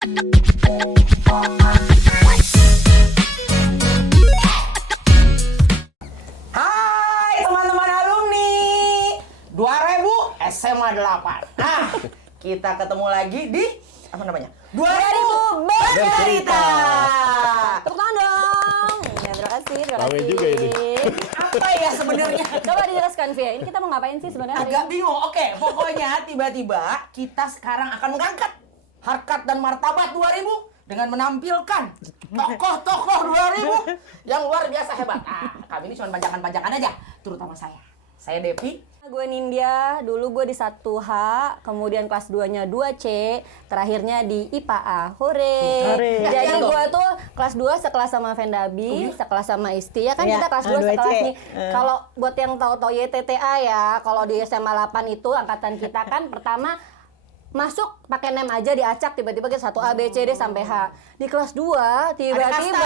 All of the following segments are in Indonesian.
Hai teman-teman alumni 2000 SMA 8. Nah, kita ketemu lagi di apa namanya? 2000 bercerita. Tepuk tangan dong. Ya, terima kasih. Ramai juga ini. Apa ya sebenarnya? Coba dijelaskan Via, ini kita mau ngapain sih sebenarnya? Agak bingung. Oke, pokoknya tiba-tiba kita sekarang akan mengangkat harkat dan martabat 2000 dengan menampilkan tokoh-tokoh 2000 yang luar biasa hebat. Kami ini cuma panjangan-panjangan aja, terutama saya. Saya Devi. Gue Nindya, dulu gue di 1H, kemudian kelas 2-nya 2C, terakhirnya di IPA A. Hore. Jadi gue tuh kelas 2 sekelas sama Vendabi, sekelas sama Isti. Ya kan Ya, kita kelas 2 2C. sekelas nih. Kalau buat yang tahu-tahu YTTA ya, kalau di SMA 8 itu angkatan kita kan pertama masuk pakai nem aja diacak, tiba-tiba kita 1A, B, C, D sampai H. Di kelas 2 tiba-tiba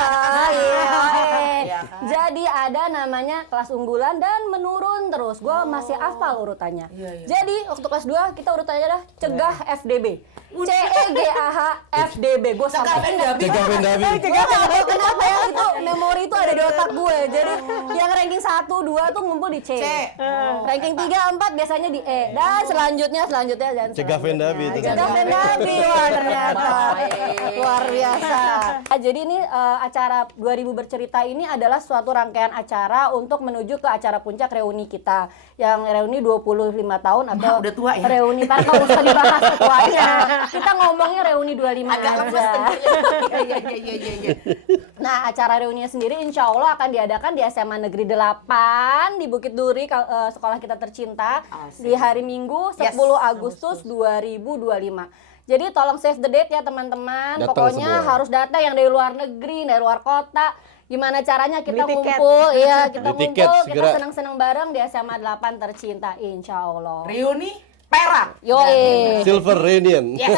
Iya kan? jadi ada namanya kelas unggulan dan menurun terus. Gua masih hafal urutannya. Iya. Jadi waktu kelas 2 kita urutannya adalah cegah FDB. CEGAH FDB. Gua Cegah sampai ingat. Cegah Vendabi. Gua nggak tahu kenapa ya, itu memori itu ada di otak gue. Jadi yang ranking 1, 2 tuh ngumpul di C. Ranking 3, 4 biasanya di E. Dan selanjutnya dan Cegah Vendabi itu. Cegah Vendabi, wah ternyata luar biasa. Jadi ini acara 2000 bercerita ini adalah suatu rangkaian acara untuk menuju ke acara puncak reuni kita. Yang reuni 25 tahun atau udah tua ya? reuni ntar nggak usah dibahas ketuanya. Kita ngomongnya reuni 25 Agak lemes aja. tentunya. Nah, acara reuninya sendiri insya Allah akan diadakan di SMA Negeri 8 di Bukit Duri, sekolah kita tercinta, Asik. di hari Minggu 10 Agustus 2025. Jadi tolong save the date ya teman-teman. Datang Pokoknya semua. harus datang yang dari luar negeri, dari luar kota. Gimana caranya kita Beli tiket. ngumpul, iya kita Beli tiket, ngumpul, kita segera. senang-senang bareng di SMA 8 tercinta insya Allah. Reuni perak. Yoi. Silver Reunion. Yes.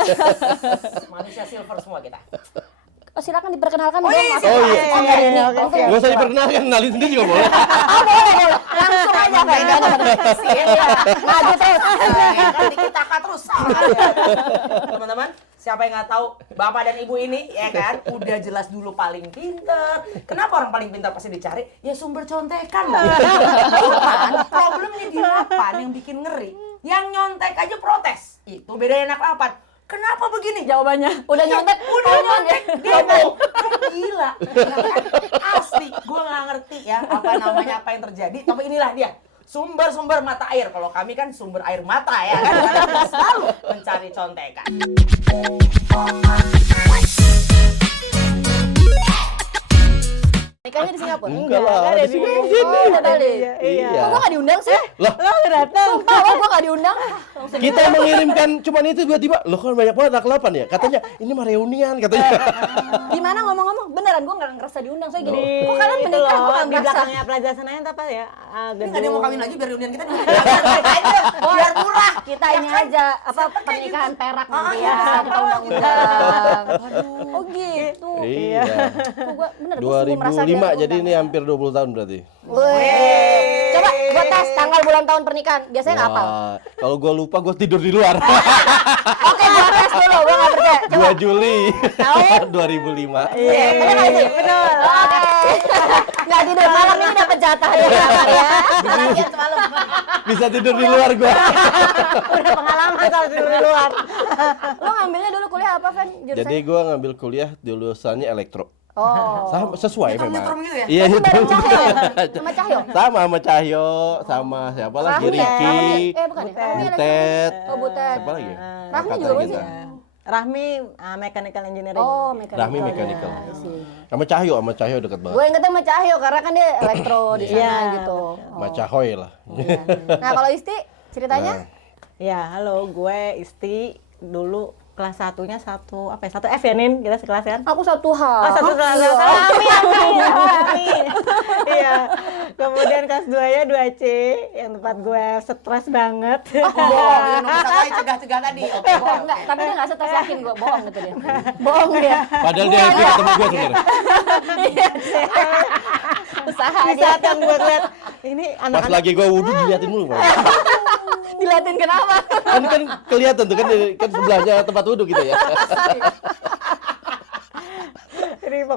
Manusia silver semua kita. Oh, silakan diperkenalkan Oh, dong. iya, Mas. Oh, iya. Oke. Gak usah diperkenalkan, kenalin sendiri juga boleh. Oh, boleh. Langsung aja, Pak. Iya. Maju terus. Nanti kita akan terus. Teman-teman, siapa yang nggak tahu bapak dan ibu ini, ya kan, udah jelas dulu paling pinter. Kenapa orang paling pintar pasti dicari? Ya sumber contekan lah. Cuman problemnya di 8 yang bikin ngeri. Yang nyontek aja protes. Itu beda anak 8. Kenapa begini? Jawabannya udah nyontek. Udah nyontek, demo. Kan gila. Ya kan? Asli, gue nggak ngerti ya apa namanya, apa yang terjadi. Tapi inilah dia. Sumber-sumber mata air. Kalau kami kan sumber air mata ya kan. Karena kita selalu mencari contekan. Nikahnya di Singapura? Enggak lah, ada di di sini. sini. Oh, udah balik. Iya. Kok gua nggak diundang sih? Lah, Lo udah datang. Kalau gua nggak diundang. kita mengirimkan cuman itu tiba-tiba. Loh kan banyak banget anak 8 ya? Katanya ini mah reunian katanya. Gimana ngomong-ngomong? Beneran gua nggak ngerasa diundang. Saya gini. Di Kok kalian itu menikah? loh, Gua nggak di merasa. belakangnya Plaza Senayan apa ya? Ini nggak ada yang mau kawin lagi biar reunian kita aja. Biar murah. Kita Ya ini kan? aja apa Siapa kayak pernikahan gitu? perak Ah, nanti iya. ya. Kita undang-undang. Oh gitu. Iya. Kok gua bener gua sungguh merasa 2005 jadi diundang. ini hampir 20 tahun berarti. Wih. Coba gua tes tanggal bulan tahun pernikahan. Biasanya nggak hafal. Wah, kalau gua lupa gua tidur di luar. Oke, gua tes dulu. Gua nggak percaya. Coba. 2 Juli Tahun? 2005. Iya, bener nggak sih? Betul. Oke. Nggak tidur malam ini dapat jatah ya, ya. Latihan semalam. Bisa tidur di luar gua. Udah pengalaman kalau tidur di luar. Lo ngambilnya dulu kuliah apa, Fen? Jurusannya? Jadi gua ngambil kuliah jurusannya elektro. Oh. Sama, sesuai memang. Nyetrum gitu ya? Iya, Itu bareng nyetrum. Cahyo ya? Sama Cahyo? Sama Cahyo, sama siapa lagi? Rahmi ya? Ricky, Rahmi. Bukan ya? Rahmi Butet. Oh, Butet. Siapa lagi? Rahmi Angkatan juga bukan kita. sih? Rahmi mechanical engineering. Oh, mekanikal. Rahmi mechanical. Ya, sih. Sama Cahyo dekat banget. Gue ingetnya sama Cahyo karena kan dia elektro di sana Iya, gitu. Sama Cahoy lah. Iya. Nah, kalau Isti ceritanya? Nah, Ya, halo, gue Isti dulu kelas 1-nya satu F ya, Nin? Kita sekelas kan? Aku satu hal. Oh, satu kelas. Amin. Iya. Kemudian kelas 2-nya 2C, yang tempat gue stres banget. Oh, yang nomor satu aja cegah-cegah tadi. Oke, Bohong enggak, tapi dia enggak stres yakin gue bohong gitu dia. Bohong dia. padahal dia happy ketemu gua sebenarnya. Usaha Di dia. saat yang gue lihat ini Pas anak-anak lagi gua wudhu diliatin mulu. Bang. Dilatin kenapa? Kan kelihatan tuh kan sebelahnya tempat wudhu gitu ya.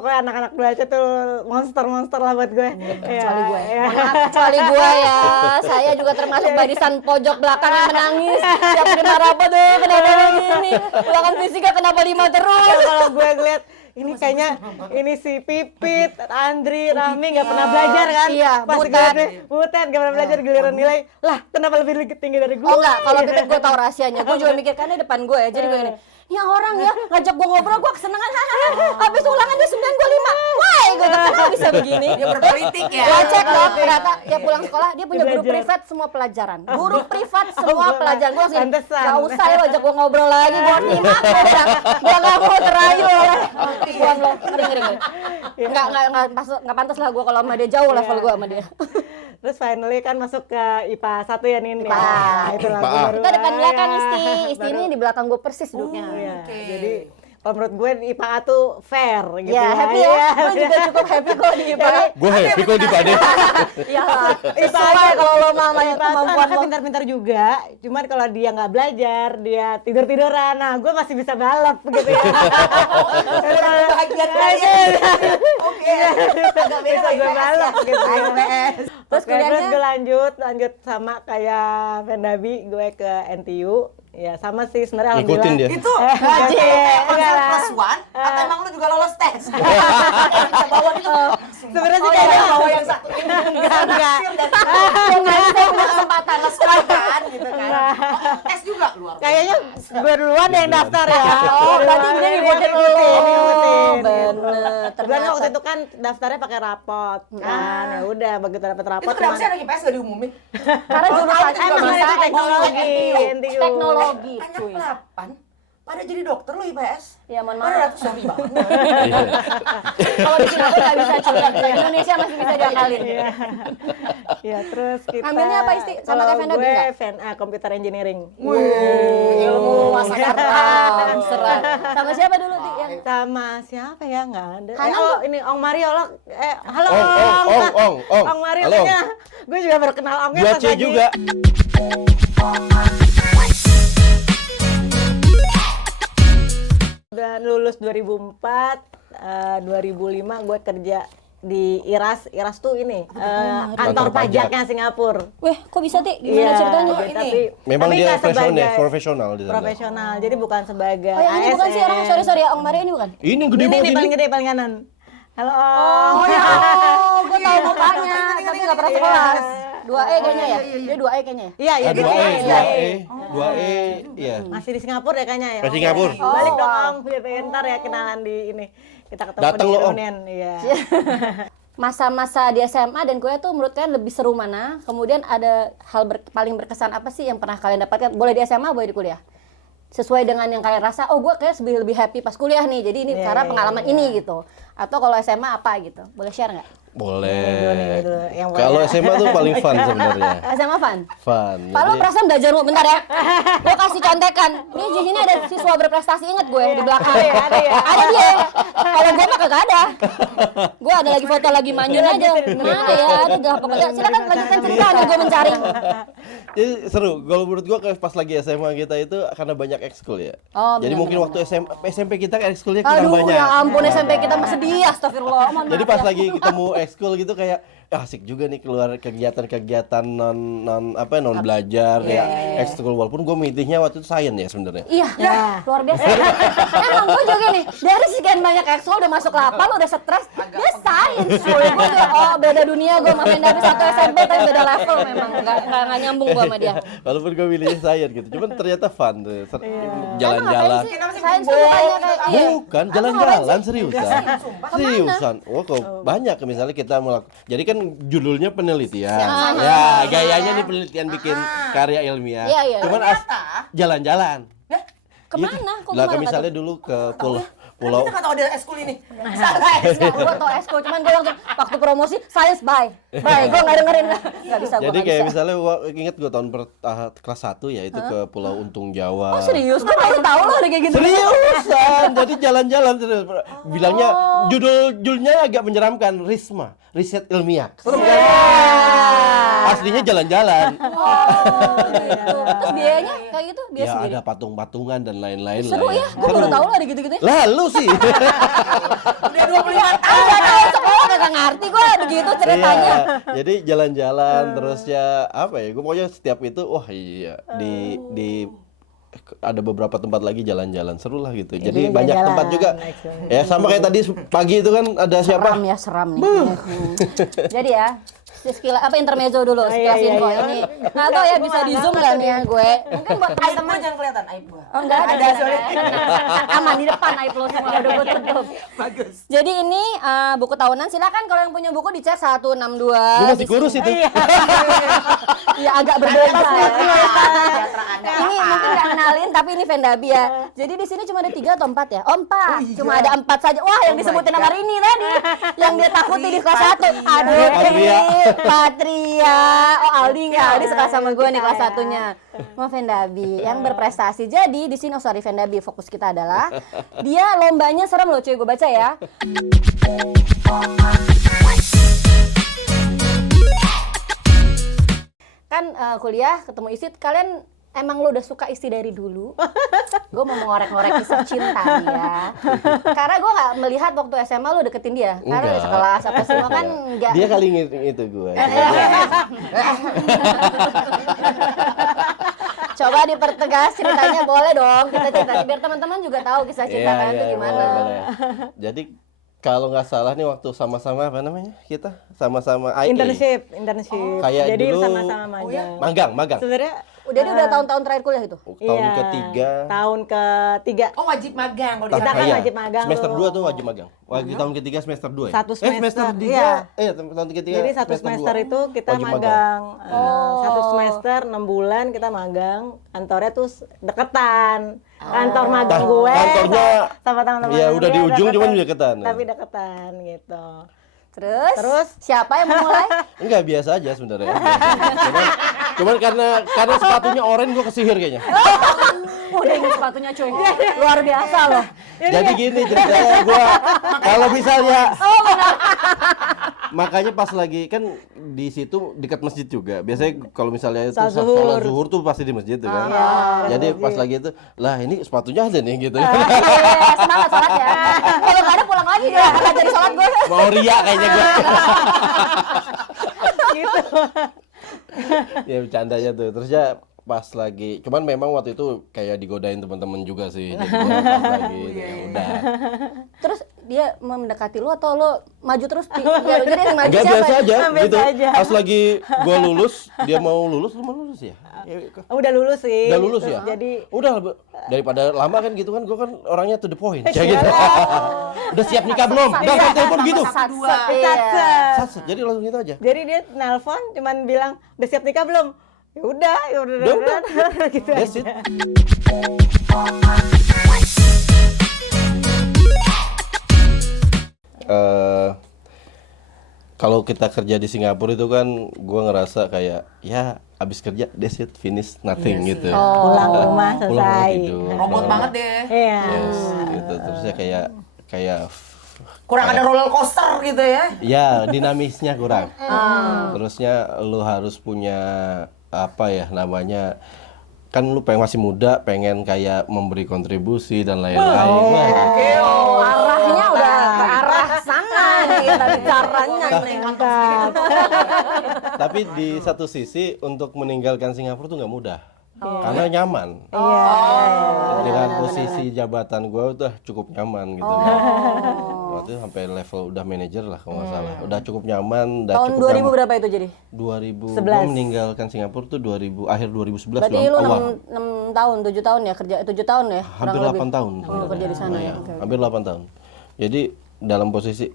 pokoknya anak-anak 2C tuh monster-monster lah buat gue. Kecuali gue. Mohon maaf, kecuali gue ya. Saya juga termasuk barisan pojok belakang yang menangis. Tiap terima rapat tuh kenapa begini? Ulangan fisika kenapa 5 terus? Kalau gue ngeliat ini kayaknya ini si Pipit, Andri, Rami nggak pernah belajar kan? Iya, Pas Butet. Butet nggak pernah belajar giliran nilai. Lah, kenapa lebih tinggi dari gue? Oh enggak, kalau Pipit gue tahu rahasianya. Gue juga mikir karena depan gue ya. Jadi gue gini, ya orang ya ngajak gue ngobrol gue kesenangan. Habis ulangan dia 9 gue 5. Wah, gue kenapa bisa begini? Dia berpolitik ya. Gue cek dong, ternyata dia pulang sekolah dia punya guru privat semua pelajaran. Guru privat semua pelajaran. Gue langsung Pantesan. gak usah ya ajak gue ngobrol lagi. Gue nyimak gue gak mau terayu oleh gue belum ngeri. Nggak pantas lah gue kalau sama dia jauh level gue sama dia. Terus finally kan masuk ke IPA 1 ya Nin. IPA. Ya, itulah IPA. gue baru. Kita depan belakang Isti. Isti Baru- ini di belakang gue persis duduknya. Iya, Oke. jadi kalau menurut gue IPA tuh fair gitu Ya, happy ya. Iya. Gue juga cukup happy kok di IPA. Gue happy kok di Pade. Iya lah. Sesuai kalau lo mama yang IPA tuh kemampuan anaknya lo. pintar-pintar juga, cuman kalau dia nggak belajar, dia tidur-tiduran, nah gue masih bisa balap gitu ya. Bagian kalian. Oke. Agak beda Bisa sama gue IPS balap ya. gitu. IPS. Terus Oke, terus kuliahnya? gue lanjut sama kayak Vendabi, gue ke NTU. Ya sama sih sebenarnya Ngikutin alhamdulillah. dia. Itu Gaji. konser Enggak lah. plus one atau emang lu juga lolos tes? Bisa bawa gitu. Sebenarnya sih Oh, kayaknya iya, bawa yang satu ini. enggak. Yang lain saya punya kesempatan les kan gitu kan. Oh, tes juga luar biasa. Kayaknya gue duluan yang daftar ya. Oh, berarti dia ngikutin lo. ngikutin. Bener, Gue ternyata. waktu itu kan daftarnya pakai rapot kan. Ya udah begitu dapat rapot Itu kenapa sih anak IPS gak diumumin? Karena jurusan Emang emang itu bisa teknologi, NTU. teknologi, Anak cuy. 8 pada jadi dokter lu IPS. Ya mohon Pada maaf. ratu sorry banget. Kalau di Singapura nggak bisa cuy. Di Indonesia masih bisa diakalin. Ya terus kita Ngambilnya apa, Isti? Sama kalau kayak Vendabi gue nggak? computer engineering. Ilmu Masa seram, seram. Sama siapa dulu Ti? Yang Sama siapa ya, nggak ada. Hana Oh ini Ong Mario lo. Halo Ong. Ong Mario Halo. kayaknya. Gue juga baru kenal Ongnya pas 2C lagi. juga. Udah lulus 2004, 2005 gue kerja di IRAS tuh ini kantor Kantor pajak. pajaknya Singapura. Weh, kok bisa Ti? Gimana ceritanya? jadi ini? tapi Memang tapi dia nggak sebagai profesional di sana. profesional, jadi bukan sebagai Oh, yang ini bukan sih orang ASN. sorry ya, Ong Mario ini bukan? Ini yang gede Ini banget nih ini. paling gede paling kanan. Halo Oh Ong. ya, gue tahu mukanya, tapi nggak pernah sekelas. 2E kayaknya ya? Dia 2E kayaknya ya? Iya, iya Ah, gitu. 2E, iya. Masih di Singapura ya kayaknya ya. Di Singapura. Oke. Balik dong wow. Ong, ntar ya kenalan di ini. Kita ketemu Datang di lo, Ong. reunian. Iya. Masa-masa di SMA dan kuliah tuh menurut kalian lebih seru mana? Kemudian ada hal paling berkesan apa sih yang pernah kalian dapatkan? Boleh di SMA, boleh di kuliah. Sesuai dengan yang kalian rasa, oh gue kayak lebih happy pas kuliah nih, jadi ini Iya, karena iya, pengalaman iya. ini gitu. Atau kalau SMA apa gitu, boleh share nggak? Boleh. Dulu, yang Kalau banyak. SMA tuh paling fun sebenarnya. SMA fun? Fun. Pak lo Jadi- perasaan belajar lu, bentar ya. Gue kasih contekan. Nih di sini ada siswa berprestasi, inget gue di belakang. Ada ya. Ada dia. Kalau gue mah kagak ada. Gue ada lagi foto lagi manjun aja. Mana ya? Ada gak pokoknya. Silakan lanjutkan cerita nih gue mencari. Jadi seru. Kalau menurut gua kayak pas lagi SMA kita itu karena banyak ekskul ya. Oh, Jadi benar, mungkin benar, waktu SMP kita ekskulnya kurang Aduh banyak. ya ampun SMP kita masih sedih, astagfirullah. Mohon Jadi maaf pas ya. lagi ketemu ekskul gitu kayak asik juga nih keluar kegiatan-kegiatan non belajar ya ekskul walaupun gue meetingnya waktu itu sains ya sebenarnya. Iya, luar biasa. Emang gue juga nih, dari sekian banyak ekskul udah masuk 8, udah stres, dia sains. Gue juga, oh beda dunia gue sama Vendabi satu SMP tapi beda level memang, nggak nyambung gue sama dia. Walaupun gue milihnya sains gitu, cuman ternyata fun tuh. Jalan-jalan. Emang ngapain sih? Sains tuh bukannya kayak, iya. Bukan, jalan-jalan seriusan. Seriusan. Oh, kok banyak misalnya kita melakukan. Jadi kan judulnya penelitian. Ya, gayanya nih penelitian bikin karya ilmiah. Iya, iya. Cuman jalan-jalan. Kemana? Gitu. Kok Lah kemana misalnya tuh? dulu ke pulau Kita nggak tahu ada eskul ini. Salah eskul. Gue tau ekskul, cuman gue langsung waktu promosi sains bye, gue nggak dengerin, nggak bisa gue. Jadi kayak misalnya inget gue tahun kelas 1 ya itu ke Pulau Untung Jawa. Oh serius? Gue baru tahu loh ada kayak gitu. Seriusan, jadi jalan-jalan serius. Bilangnya judulnya agak menyeramkan, Risma, riset ilmiah. Serem kan? Aslinya jalan-jalan. Oh, gitu. Terus biayanya kayak gitu, biaya Ya sendiri. ada patung-patungan dan lain-lain Seru lah ya, gue baru tahu lah ada gitu-gitu. Lah lu sih. Udah 25 tahun. Enggak tahu sekolah kagak ngerti gue begitu ceritanya. Iya, jadi jalan-jalan terus ya apa ya? Gue pokoknya setiap itu wah iya di ada beberapa tempat lagi jalan-jalan seru lah gitu. Jadi banyak jalan-jalan, tempat juga. Ya sama kayak tadi pagi itu kan ada siapa? Seram ya, seram nih. Jadi ya, sekilas apa intermezzo dulu, sekilas iya, info iya. ini. Nggak tahu ya bisa di zoom nggak nih ya gue. Mungkin buat Aib teman-teman. gua jangan kelihatan, aib gua. Oh enggak ada soalnya. aman di depan aib lo semua udah gue tutup. Bagus. Jadi ini buku tahunan, silakan kalau yang punya buku dicek 162. Gue masih Di kurus sini. itu. Iya agak berbeda ya. Anda Ini mungkin nggak kenalin tapi ini Vendabi ya. Jadi di sini cuma ada 3 atau 4 ya? Oh 4. Cuma ada 4 saja. Wah, yang disebutin nama Rini tadi. Yang dia takuti di kelas 1. Aduh, Patria. Patria. Oh, Aldi nggak? Aldi suka sama gue nih kelas 1-nya. Mau Vendabi yang berprestasi. Jadi di sini sorry Vendabi, fokus kita adalah dia lombanya serem loh cuy, gue baca ya. Kan kuliah ketemu Isti, kalian emang lo udah suka Isti dari dulu? Gue mau mengorek-ngorek kisah cinta nih ya. Karena gue nggak melihat waktu SMA lo deketin dia. Karena Enggak. di sekelas apa semua kan nggak. Dia kali itu gue. Coba dipertegas ceritanya, boleh dong kita ceritanya biar teman-teman juga tahu kisah cinta kalian tuh gimana. boleh, boleh. Jadi kalau nggak salah nih waktu sama-sama apa namanya kita sama-sama IA. Internship. Kayak Jadi dulu- sama-sama magang. Magang. Sebenarnya Udah dia udah tahun-tahun terakhir kuliah itu. Tahun iya, ketiga. Tahun ketiga. Oh wajib magang kalau di Kita sana. kan Iya, wajib magang Semester loh. 2 tuh wajib magang. Wajib tahun ketiga semester 2 ya? Satu semester, 3. iya. Tahun ketiga. Jadi satu semester 2. itu kita Wajib magang. Oh. Satu semester 6 bulan kita magang. Kantornya tuh deketan. Kantor magang Nah, gue kantornya sama teman-teman. ya udah dia di ujung cuman deketan. deketan. Tapi deketan gitu. Terus siapa yang mau mulai? Enggak, biasa aja sebenarnya. Cuman karena sepatunya oranye gue kesihir kayaknya. Oh, dia ingat sepatunya cuy. Luar biasa loh. Jadi gini ceritanya gue kalau misalnya Oh, benar. makanya pas lagi kan di situ dekat masjid juga. Biasanya kalau misalnya itu Salat salat zuhur tuh pasti di masjid tuh kan. Jadi pas lagi itu lah ini sepatunya ada nih gitu. Iya, semangat sholat ya. Kalau nggak ada pulang lagi dia akan jadi sholat gue. Mau ria kayaknya gue. Gitu. Ya bercandanya tuh. Terus ya pas lagi, cuman memang waktu itu kayak digodain teman-teman juga sih. Jadi gua pas lagi ya udah. Terus dia mendekati lu atau lu maju terus? Jadi yang maju Enggak, siapa? biasa aja Biasa gitu. aja. Pas lagi gua lulus, dia mau lulus, lu mau lulus ya? Udah lulus sih. Udah lulus Terus ya? Jadi Udah daripada lama kan gitu kan, gua kan orangnya to the point. Kayak gitu. Udah siap nikah belum? Udah saya telepon gitu. Satset, iya. Satset. Jadi langsung gitu aja. Jadi dia nelpon cuman bilang udah siap nikah belum? Ya udah gitu That's aja. it. Kalau kita kerja di Singapura itu kan gua ngerasa kayak ya abis kerja that's it, finish nothing gitu. Pulang ke rumah Pulang selesai. tidur. Robot banget deh. Iya. Yes, gitu. Terusnya kayak Kurang ada roller coaster gitu ya. ya dinamisnya kurang. Terusnya lu harus punya apa ya namanya, kan lu masih muda, pengen kayak memberi kontribusi dan lain-lain. Wah, Oh, arahnya udah ke arah sana nih kita bicaranya nih. tapi di satu sisi untuk meninggalkan Singapura tuh nggak mudah. Karena nyaman. Iya. Dengan posisi jabatan gua udah cukup nyaman gitu. Waktu itu sampai level udah manajer lah kalau nggak salah. Udah cukup nyaman, udah Tahun cukup 2000 nyaman. berapa itu jadi? 2000 gua meninggalkan Singapura tuh 2000 akhir 2011 Berarti lu awal. 6 tahun, 7 tahun ya kerja, 7 tahun ya? kurang Hampir lebih. 8 tahun. Oh, kerja di sana ya. Iya, hampir 8 tahun. Jadi dalam posisi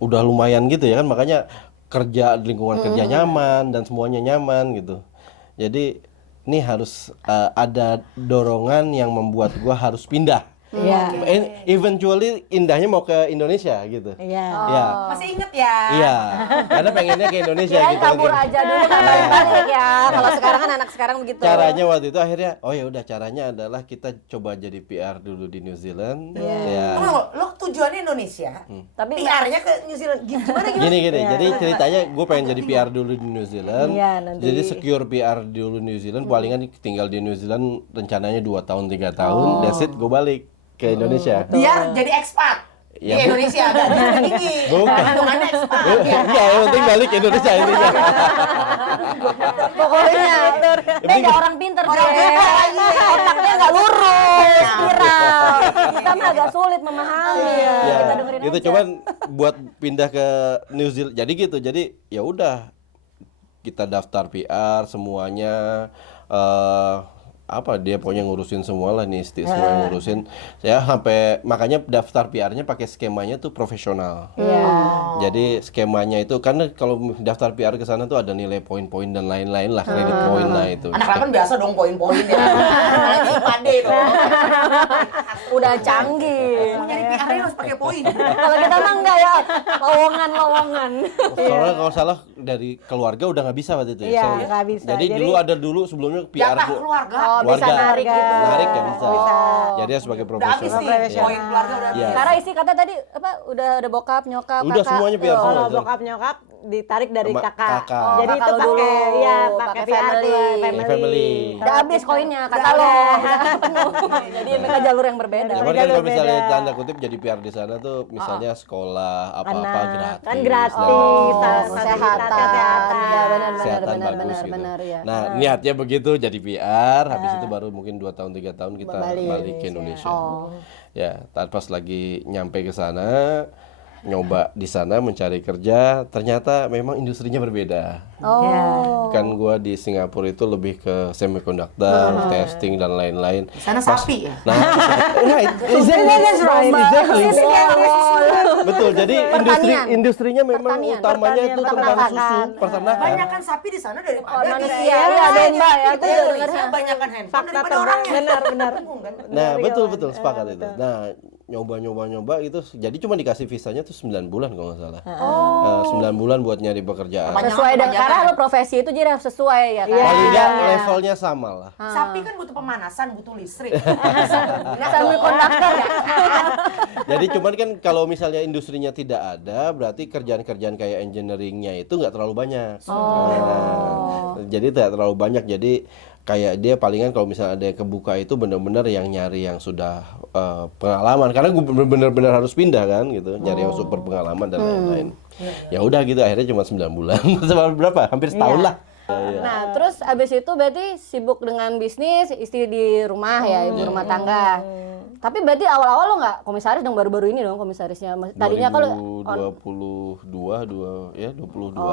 udah lumayan gitu ya kan, makanya kerja lingkungan kerja nyaman dan semuanya nyaman gitu. Jadi ini harus ada dorongan yang membuat gua harus pindah. Iya. Eventually indahnya mau ke Indonesia gitu. Iya. Iya. Masih inget ya? Iya. Karena pengennya ke Indonesia Kirain gitu. kabur aja dulu nggak balik-balik ya. Kalau sekarang kan anak sekarang begitu. Caranya waktu itu akhirnya oh ya udah, caranya adalah kita coba jadi PR dulu di New Zealand. Ya. Oh, lo tujuan tujuannya Indonesia, Tapi PR-nya ke New Zealand. Gimana? Gini, jadi ceritanya gue pengen jadi PR dulu di New Zealand. Iya, nanti. Jadi secure PR dulu New Zealand, palingan tinggal di New Zealand rencananya 2 tahun 3 tahun, that's it gue balik ke Indonesia. Biar jadi expat Ya, di Indonesia ada jadi tinggi. Bukan. Hitungannya expat. Enggak, yang penting balik ke Indonesia intinya. pokoknya beda orang pinter Orang deh. pinter lagi. Otaknya nggak lurus, spiral. Kita mah agak sulit memahami. Ya, Kita dengerin itu aja. cuman buat pindah ke New Zealand. Jadi gitu. Jadi ya udah kita daftar PR semuanya apa dia pokoknya ngurusin semua lah nih semua yang ngurusin. Saya sampai makanya daftar PR-nya pakai skemanya tuh profesional. Jadi skemanya itu karena kalau daftar PR ke sana tuh ada nilai poin-poin dan lain-lain lah, kredit poin lah itu. Anak 8 biasa dong poin-poin ya. Apalagi pade itu. Udah canggih. Mau nyari PR-nya harus pakai poin. Kalau kita mah enggak ya, lowongan. Soalnya kalau salah dari keluarga udah nggak bisa waktu itu Iya, Saya- nggak bisa. Jadi dulu sebelumnya PR Jatah gua- keluarga. Oh, bisa Keluarga. narik gitu. Narik ya bisa. Bisa. Jadi harus sebagai Udah habis profesional. nih. Iya. Poin keluarga udah Iya. habis. Karena isi kata tadi apa udah ada bokap, nyokap, Udah kakak. semuanya PR semua. Kalau itu. bokap nyokap ditarik dari Sama kakak. kakak. Oh, Jadi kakak itu lu dulu. pakai ya pakai Pakai PR family. tuh, Family. Udah habis koinnya kata Udah lo. habis. Udah penuh. Jadi mereka jalur yang berbeda. Ya, Mereka kan kalau udah misalnya beda. tanda kutip jadi PR di sana tuh misalnya sekolah apa-apa Anak, gratis. kan gratis. lah. Kesehatan. Kesehatan. Ya benar Kesehatan bagus gitu. benar ya. Nah, niatnya begitu jadi PR, habis itu baru mungkin 2 tahun 3 tahun kita balik ke Indonesia. Ya, pas lagi nyampe ke sana, nyoba di sana mencari kerja, ternyata memang industrinya berbeda. Oh. Kan gua di Singapura itu lebih ke semiconductor, testing dan lain-lain. Di sana sapi ya. Nah, right. Exactly. Betul. Jadi Pertanian. industrinya memang Pertanian. utamanya itu tentang Peternakan. susu, peternakan. Banyakan sapi di sana daripada Oh, manusia. di Iya, domba ya. Itu Di juga Indonesia dengarnya. banyakan handphone Fakta daripada terbang. orangnya. Benar. Bingung kan? Nah, betul sepakat itu. Nah, nyoba itu jadi cuma dikasih visanya tuh 9 bulan kalau nggak salah. 9 bulan buat nyari pekerjaan. Banyak. Sesuai dengan Kebanyakan. karena lo profesi itu jadi harus sesuai ya kan. Paling nggak levelnya sama lah. Sapi kan butuh pemanasan, butuh listrik. Sambil konduktor ya. Jadi cuman kan kalau misalnya industrinya tidak ada, berarti kerjaan-kerjaan kayak engineeringnya itu nggak terlalu banyak. Nah, jadi tidak terlalu banyak. Jadi kayak dia palingan kalau misalnya ada yang kebuka itu benar-benar yang nyari yang sudah pengalaman. Karena gue benar-benar harus pindah kan gitu, nyari yang super pengalaman dan lain-lain. Ya udah gitu akhirnya cuma 9 bulan. Berapa? Hampir setahun lah. Nah, terus abis itu berarti sibuk dengan bisnis, istri di rumah ya, ibu rumah tangga. Tapi berarti awal-awal lo nggak komisaris dong, baru-baru ini dong komisarisnya. Tadinya kalau 2022-an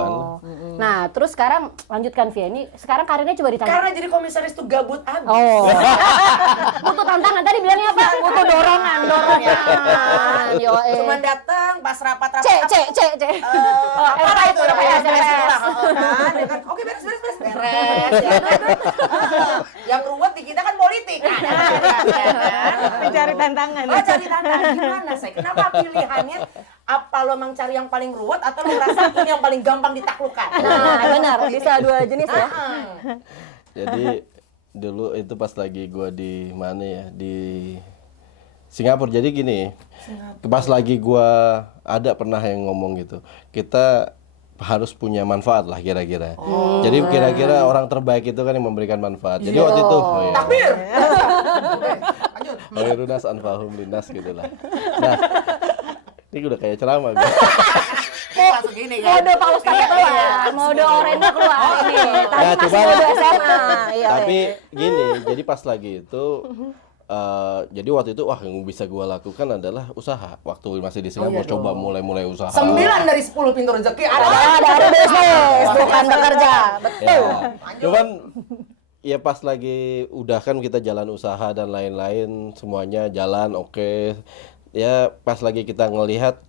lah. Nah, terus sekarang lanjutkan Via ini. Sekarang karirnya coba ditanya. Karena jadi komisaris tuh gabut abis. Oh. Butuh tantangan. Tadi bilangnya apa? Butuh dorongan. Yo, Cuman datang pas rapat-rapat. C. Apa itu udah kayak SMS. kan? Ya kan? Oke beres. Ya kan? Yang ruwet di kita kan politik. Mencari tantangan. Oh, cari tantangan gimana saya? Kenapa pilihannya? Apa lo emang cari yang paling ruwet atau lo merasa ini yang paling gampang ditaklukkan? Nah, benar. Bisa dua jenis ya. Jadi dulu itu pas lagi gua di mana ya, di Singapura. Jadi gini, pas lagi gua ada pernah yang ngomong gitu, kita harus punya manfaat lah kira-kira. Jadi kira-kira orang terbaik itu kan yang memberikan manfaat. Jadi waktu itu Takbir. Oke, lanjut. Khairun nas anfa'uhum linnas gitu lah. Nah, ini udah kayak ceramah gua. Langsung gini kan. Mode Pak Ustadz keluar, mode oranye keluar ini. Tadi Nah, masih coba- mode SMA. Iya, Tapi gini, jadi pas lagi itu jadi waktu itu yang bisa gua lakukan adalah usaha. Waktu masih di Singapura coba mulai usaha. 9 dari 10 pintu rezeki ada. Ada bisnis, bukan bekerja. Ya, cuman ya pas lagi udah kan kita jalan usaha dan lain-lain semuanya jalan oke. Ya pas lagi kita ngelihat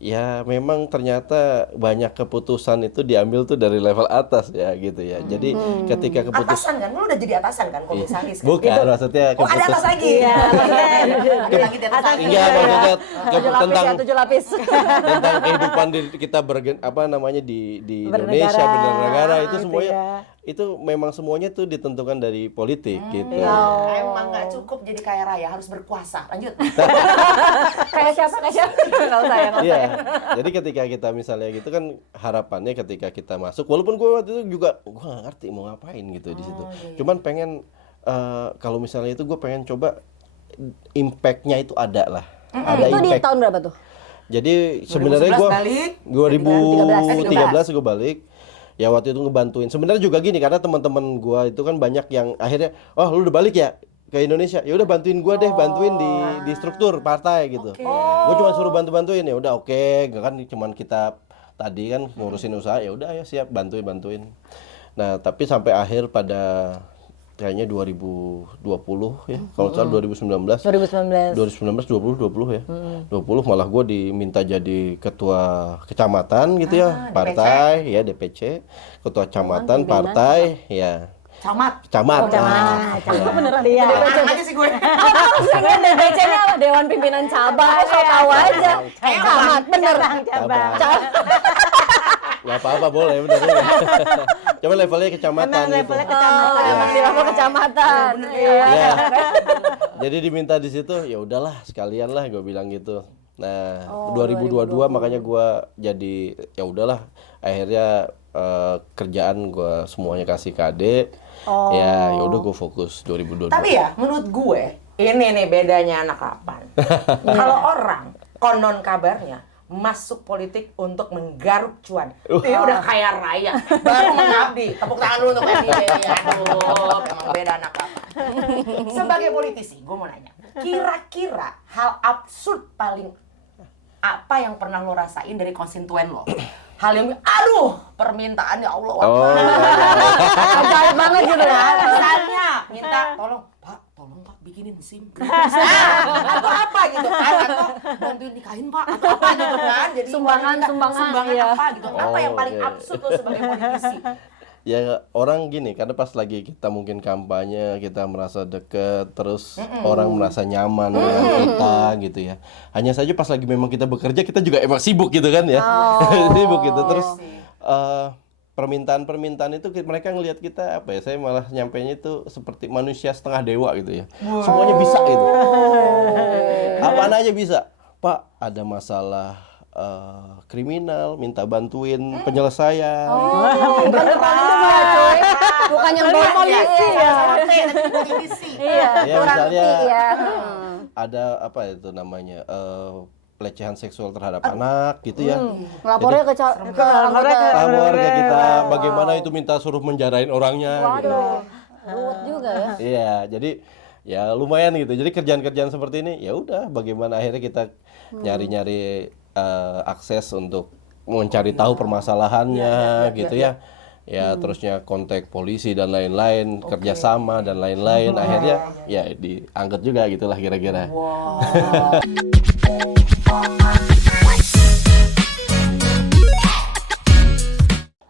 ya memang ternyata banyak keputusan itu diambil tuh dari level atas ya gitu ya. Jadi ketika keputusan Atasan kan? Lu udah jadi atasan kan komisaris kan? bukan maksudnya Oh, ada atas lagi. Iya, Ada lagi di atas lagi. Enggak, maksudnya 7 lapis tentang ya, 7 lapis. tentang kehidupan kita apa namanya di Indonesia bernegara itu gitu semuanya ya. itu memang semuanya tuh ditentukan dari politik gitu. Emang nggak cukup jadi kaya raya, harus berkuasa. Lanjut. Kayak siapa? Nggak usah ya. Iya. Jadi ketika kita misalnya gitu kan harapannya ketika kita masuk, walaupun gue waktu itu juga gue nggak ngerti mau ngapain gitu di situ. Cuman pengen kalau misalnya itu gue pengen coba impact-nya itu ada lah. Ada Itu di impact. tahun berapa tuh? Jadi sebenarnya 2011 gue balik, 2013 gue balik. Ya waktu itu ngebantuin. Sebenarnya juga gini karena teman-teman gue itu kan banyak yang akhirnya, oh lu udah balik ya ke Indonesia, ya udah bantuin gue deh, bantuin di struktur partai gitu. Gue cuma suruh bantuin ya udah oke, kan cuman kita tadi kan ngurusin usaha ya udah ayo siap bantuin. Nah tapi sampai akhir pada kayaknya 2020 ya, kalau salah 2019 2020 ya. 20 malah gue diminta jadi ketua kecamatan gitu ya, partai ya DPC, ketua kecamatan partai ya. Camat. Camat. Beneran. Iya. Tenang aja sih gue. Maksudnya DPC-nya apa? Dewan Pimpinan Cabang, so tahu aja. Camat, bener. Cabang. Nggak apa-apa boleh bener. Coba levelnya kecamatan Emang gitu. levelnya kecamatan. Emang di level kecamatan. Iya. Iya. Jadi diminta di situ ya udahlah sekalian lah gue bilang gitu. Nah, 2022 makanya gue jadi ya udahlah akhirnya kerjaan gue semuanya kasih ke adek. Ya udah gue fokus 2022. Tapi ya menurut gue ini nih bedanya anak kapan. Kalau orang konon kabarnya masuk politik untuk menggaruk cuan. Dia udah kaya raya, baru mengabdi. Tepuk tangan dulu untuk dia. Aduh, emang beda anak kapan. Sebagai politisi, gue mau nanya, kira-kira hal absurd paling apa yang pernah lo rasain dari konstituen lo? Hal yang, aduh, permintaan ya Allah. Ajaib banget gitu ya. Misalnya, minta tolong Pak bikinin SIM gratis. Atau apa gitu kan, atau bantuin nikahin Pak, atau apa gitu kan. Jadi Sumbangan, iya. apa gitu. Apa yang paling absurd lo sebagai politisi? Ya orang gini, karena pas lagi kita mungkin kampanye, kita merasa deket, terus orang merasa nyaman dengan kita gitu ya. Hanya saja pas lagi memang kita bekerja, kita juga emang sibuk gitu kan ya. Sibuk gitu, terus permintaan-permintaan itu mereka ngelihat kita apa ya, saya malah nyampainya itu seperti manusia setengah dewa gitu ya. Semuanya bisa gitu. Apaan aja bisa. Pak, ada masalah kriminal, minta bantuin penyelesaian. Bukan yang bawa polisi ya. Iya, Ya kurang misalnya ya. ada apa itu namanya pelecehan seksual terhadap anak gitu ya. Ngelapornya ke Lapor ke kita bagaimana itu minta suruh menjarain orangnya gitu. Waduh, ruwet juga ya. Iya, jadi ya lumayan gitu. Jadi kerjaan-kerjaan seperti ini ya udah bagaimana akhirnya kita nyari-nyari akses untuk mencari tahu permasalahannya gitu ya. Ya terusnya kontak polisi dan lain-lain, kerjasama dan lain-lain, akhirnya ya diangkat juga gitulah kira-kira.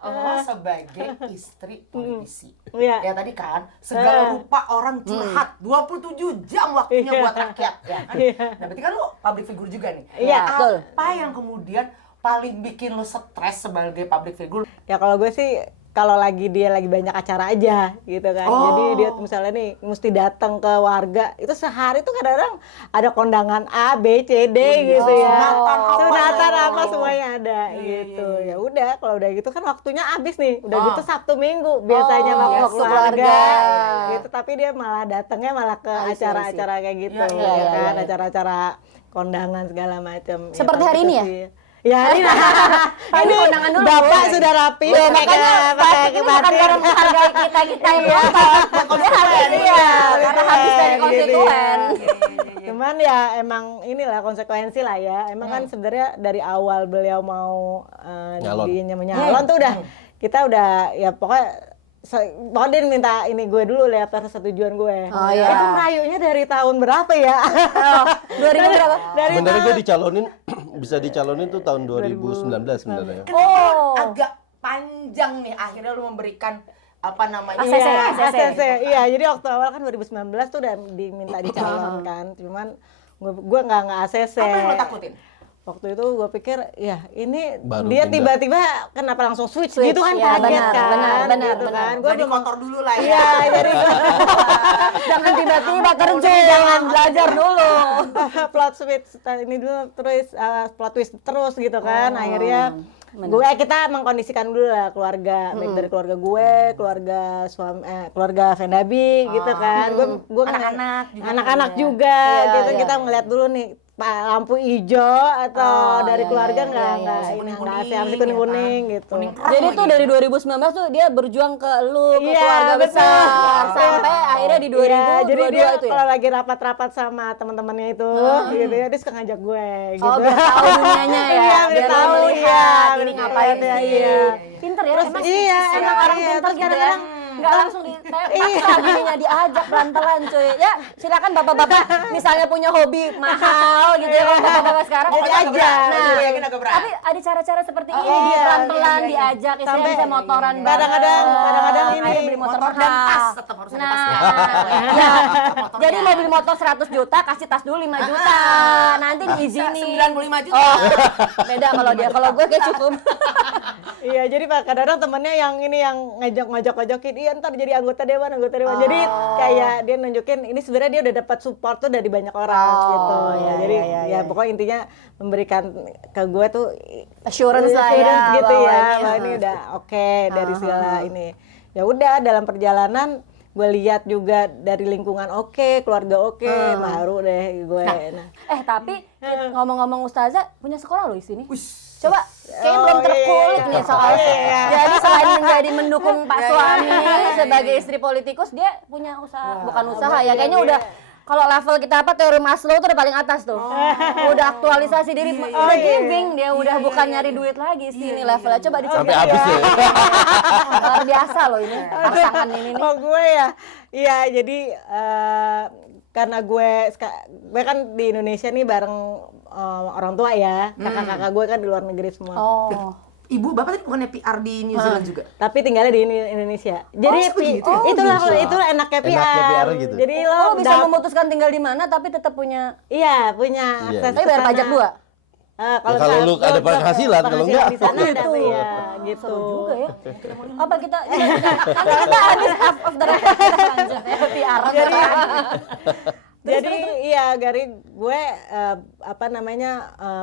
Lo sebagai istri politisi. Iya. Ya tadi kan segala rupa orang curhat 27 jam waktunya buat rakyat ya kan. Nah, berarti kan lo public figure juga nih. Iya, betul. Apa yang kemudian paling bikin lo stres sebagai public figure? Ya kalau gue sih kalau lagi dia lagi banyak acara aja gitu kan. Jadi dia misalnya nih mesti datang ke warga. Itu sehari tuh kadang-kadang ada kondangan A, B, C, D gitu ya. Sunatan apa semuanya ada gitu. Ya udah kalau udah gitu kan waktunya habis nih. Udah gitu Sabtu Minggu biasanya waktu keluarga. Gitu tapi dia malah datangnya malah ke acara-acara kayak gitu ya kan. Acara-acara kondangan segala macam. Seperti hari ini ya? Ya ini Ini kondangan dulu. Bapak sudah rapi Makanya pasti ini bukan karena menghargai kita yang dia habis iya, karena habis dari konstituen. Cuman ya emang inilah konsekuensi lah ya. Emang kan sebenarnya dari awal beliau mau menyalon tuh udah kita udah ya pokoknya dia minta ini gue dulu lihat persetujuan gue. Itu merayunya dari tahun berapa ya? 2000 berapa? Sebenarnya gue bisa dicalonin tuh tahun 2019 sebenarnya. Agak panjang nih akhirnya lu memberikan apa namanya ACC. Iya, jadi waktu awal kan 2019 tuh udah diminta dicalonkan. Cuman gue nggak ACC. Apa yang lo takutin? Waktu itu gue pikir ya ini Baru dia pindah. tiba-tiba kenapa langsung switch Switch, gitu kan, ya, kaget benar, kan, benar, gitu benar. kan. Gue Jadi belum kotor dulu lah ya. Iya, jadi Jangan tiba-tiba kerja, jangan belajar dulu. plot switch ini dulu terus plot twist terus gitu kan. Oh, Akhirnya benar. kita mengkondisikan dulu lah keluarga, baik dari keluarga gue, keluarga suami, keluarga Vendabi gitu kan. Gue Anak-anak juga. anak-anak juga Iya, gitu. iya, Kita iya. ngeliat dulu nih lampu hijau atau Oh, dari iya, keluarga iya, nggak iya, nggak iya. ini nggak Kuning-kuning, asli kuning-kuning ya kan? gitu. Kuning keras Jadi lagi. tuh dari 2019 tuh dia berjuang ke lu, ke Iya, keluarga betul. besar sampai akhirnya di 2022 Iya, jadi dia itu ya. kalau lagi rapat-rapat sama teman-temannya itu gitu ya, dia suka ngajak gue gitu. Oh, biar tahu dunianya ya. Iya, biar lu tahu, melihat iya, ini biar ngapain tahu, sih. iya. Pinter ya, Terus emang iya, emang orang iya, pinter terus gitu ya. kadang-kadang Nggak langsung dipaksa gininya, diajak pelan-pelan cuy. Ya, silakan bapak-bapak misalnya punya hobi mahal gitu ya, kalau bapak-bapak sekarang Pokoknya agak berat. Gue yakin agak berat. tapi ada cara-cara seperti ini, iya, dia pelan-pelan iya, iya. diajak, istilahnya Sampai bisa motoran bareng. kadang-kadang ini, akhirnya beli motor motor dan mahal. tas tetap harus ada Nah, tasnya. ya. Motornya. Jadi mau beli motor 100 juta, kasih tas dulu 5 juta. Nanti diizinin. 95 juta. Oh, beda kalau dia. Kalau gue kayak cukup. Iya, jadi Pak kadang-kadang temennya yang ini yang ngajak-ngajakin, iya ntar jadi anggota dewan. Jadi kayak dia nunjukin ini sebenarnya dia udah dapat support tuh dari banyak orang gitu. iya, Jadi iya, iya, ya pokoknya intinya memberikan ke gue tuh Assurance lah ya. assurance gitu bahwa ya, ini, bahwa ini udah oke dari segala ini. Ya udah dalam perjalanan gue lihat juga dari lingkungan oke, keluarga oke, baru deh gue. Nah, Tapi ngomong-ngomong Ustazah punya sekolah loh di sini. Coba kayaknya Oh, belum iya, terkulik iya. nih soalnya. Iya. Jadi selain menjadi mendukung Pak suami sebagai istri politikus, dia punya usaha, bukan usaha ya. Kayaknya udah kalau level kita apa teori Maslow tuh udah paling atas tuh. Udah aktualisasi diri, udah giving dia, udah bukan nyari duit lagi sih ini levelnya. Coba dicek. Sampai habis ya. Luar biasa loh ini pasangan ini nih. Oh gue ya, iya jadi karena gue kan di Indonesia nih bareng orang tua ya, kakak-kakak gue kan di luar negeri semua. Oh. Ibu, bapak tadi bukannya PR di New Zealand juga? Tapi tinggalnya di Indonesia. Jadi begitu ya? itu enaknya PR. Enaknya PR gitu. Jadi lo Lo bisa memutuskan tinggal di mana tapi tetap punya iya punya Iya. akses tapi bayar ke pajak sana. 2. kalau lu ada penghasilan, kalau enggak. di sana ada Gitu. ya gitu. Juga ya. Apa kita kita habis off the record kita lanjut ya PR. Jadi iya Gari gue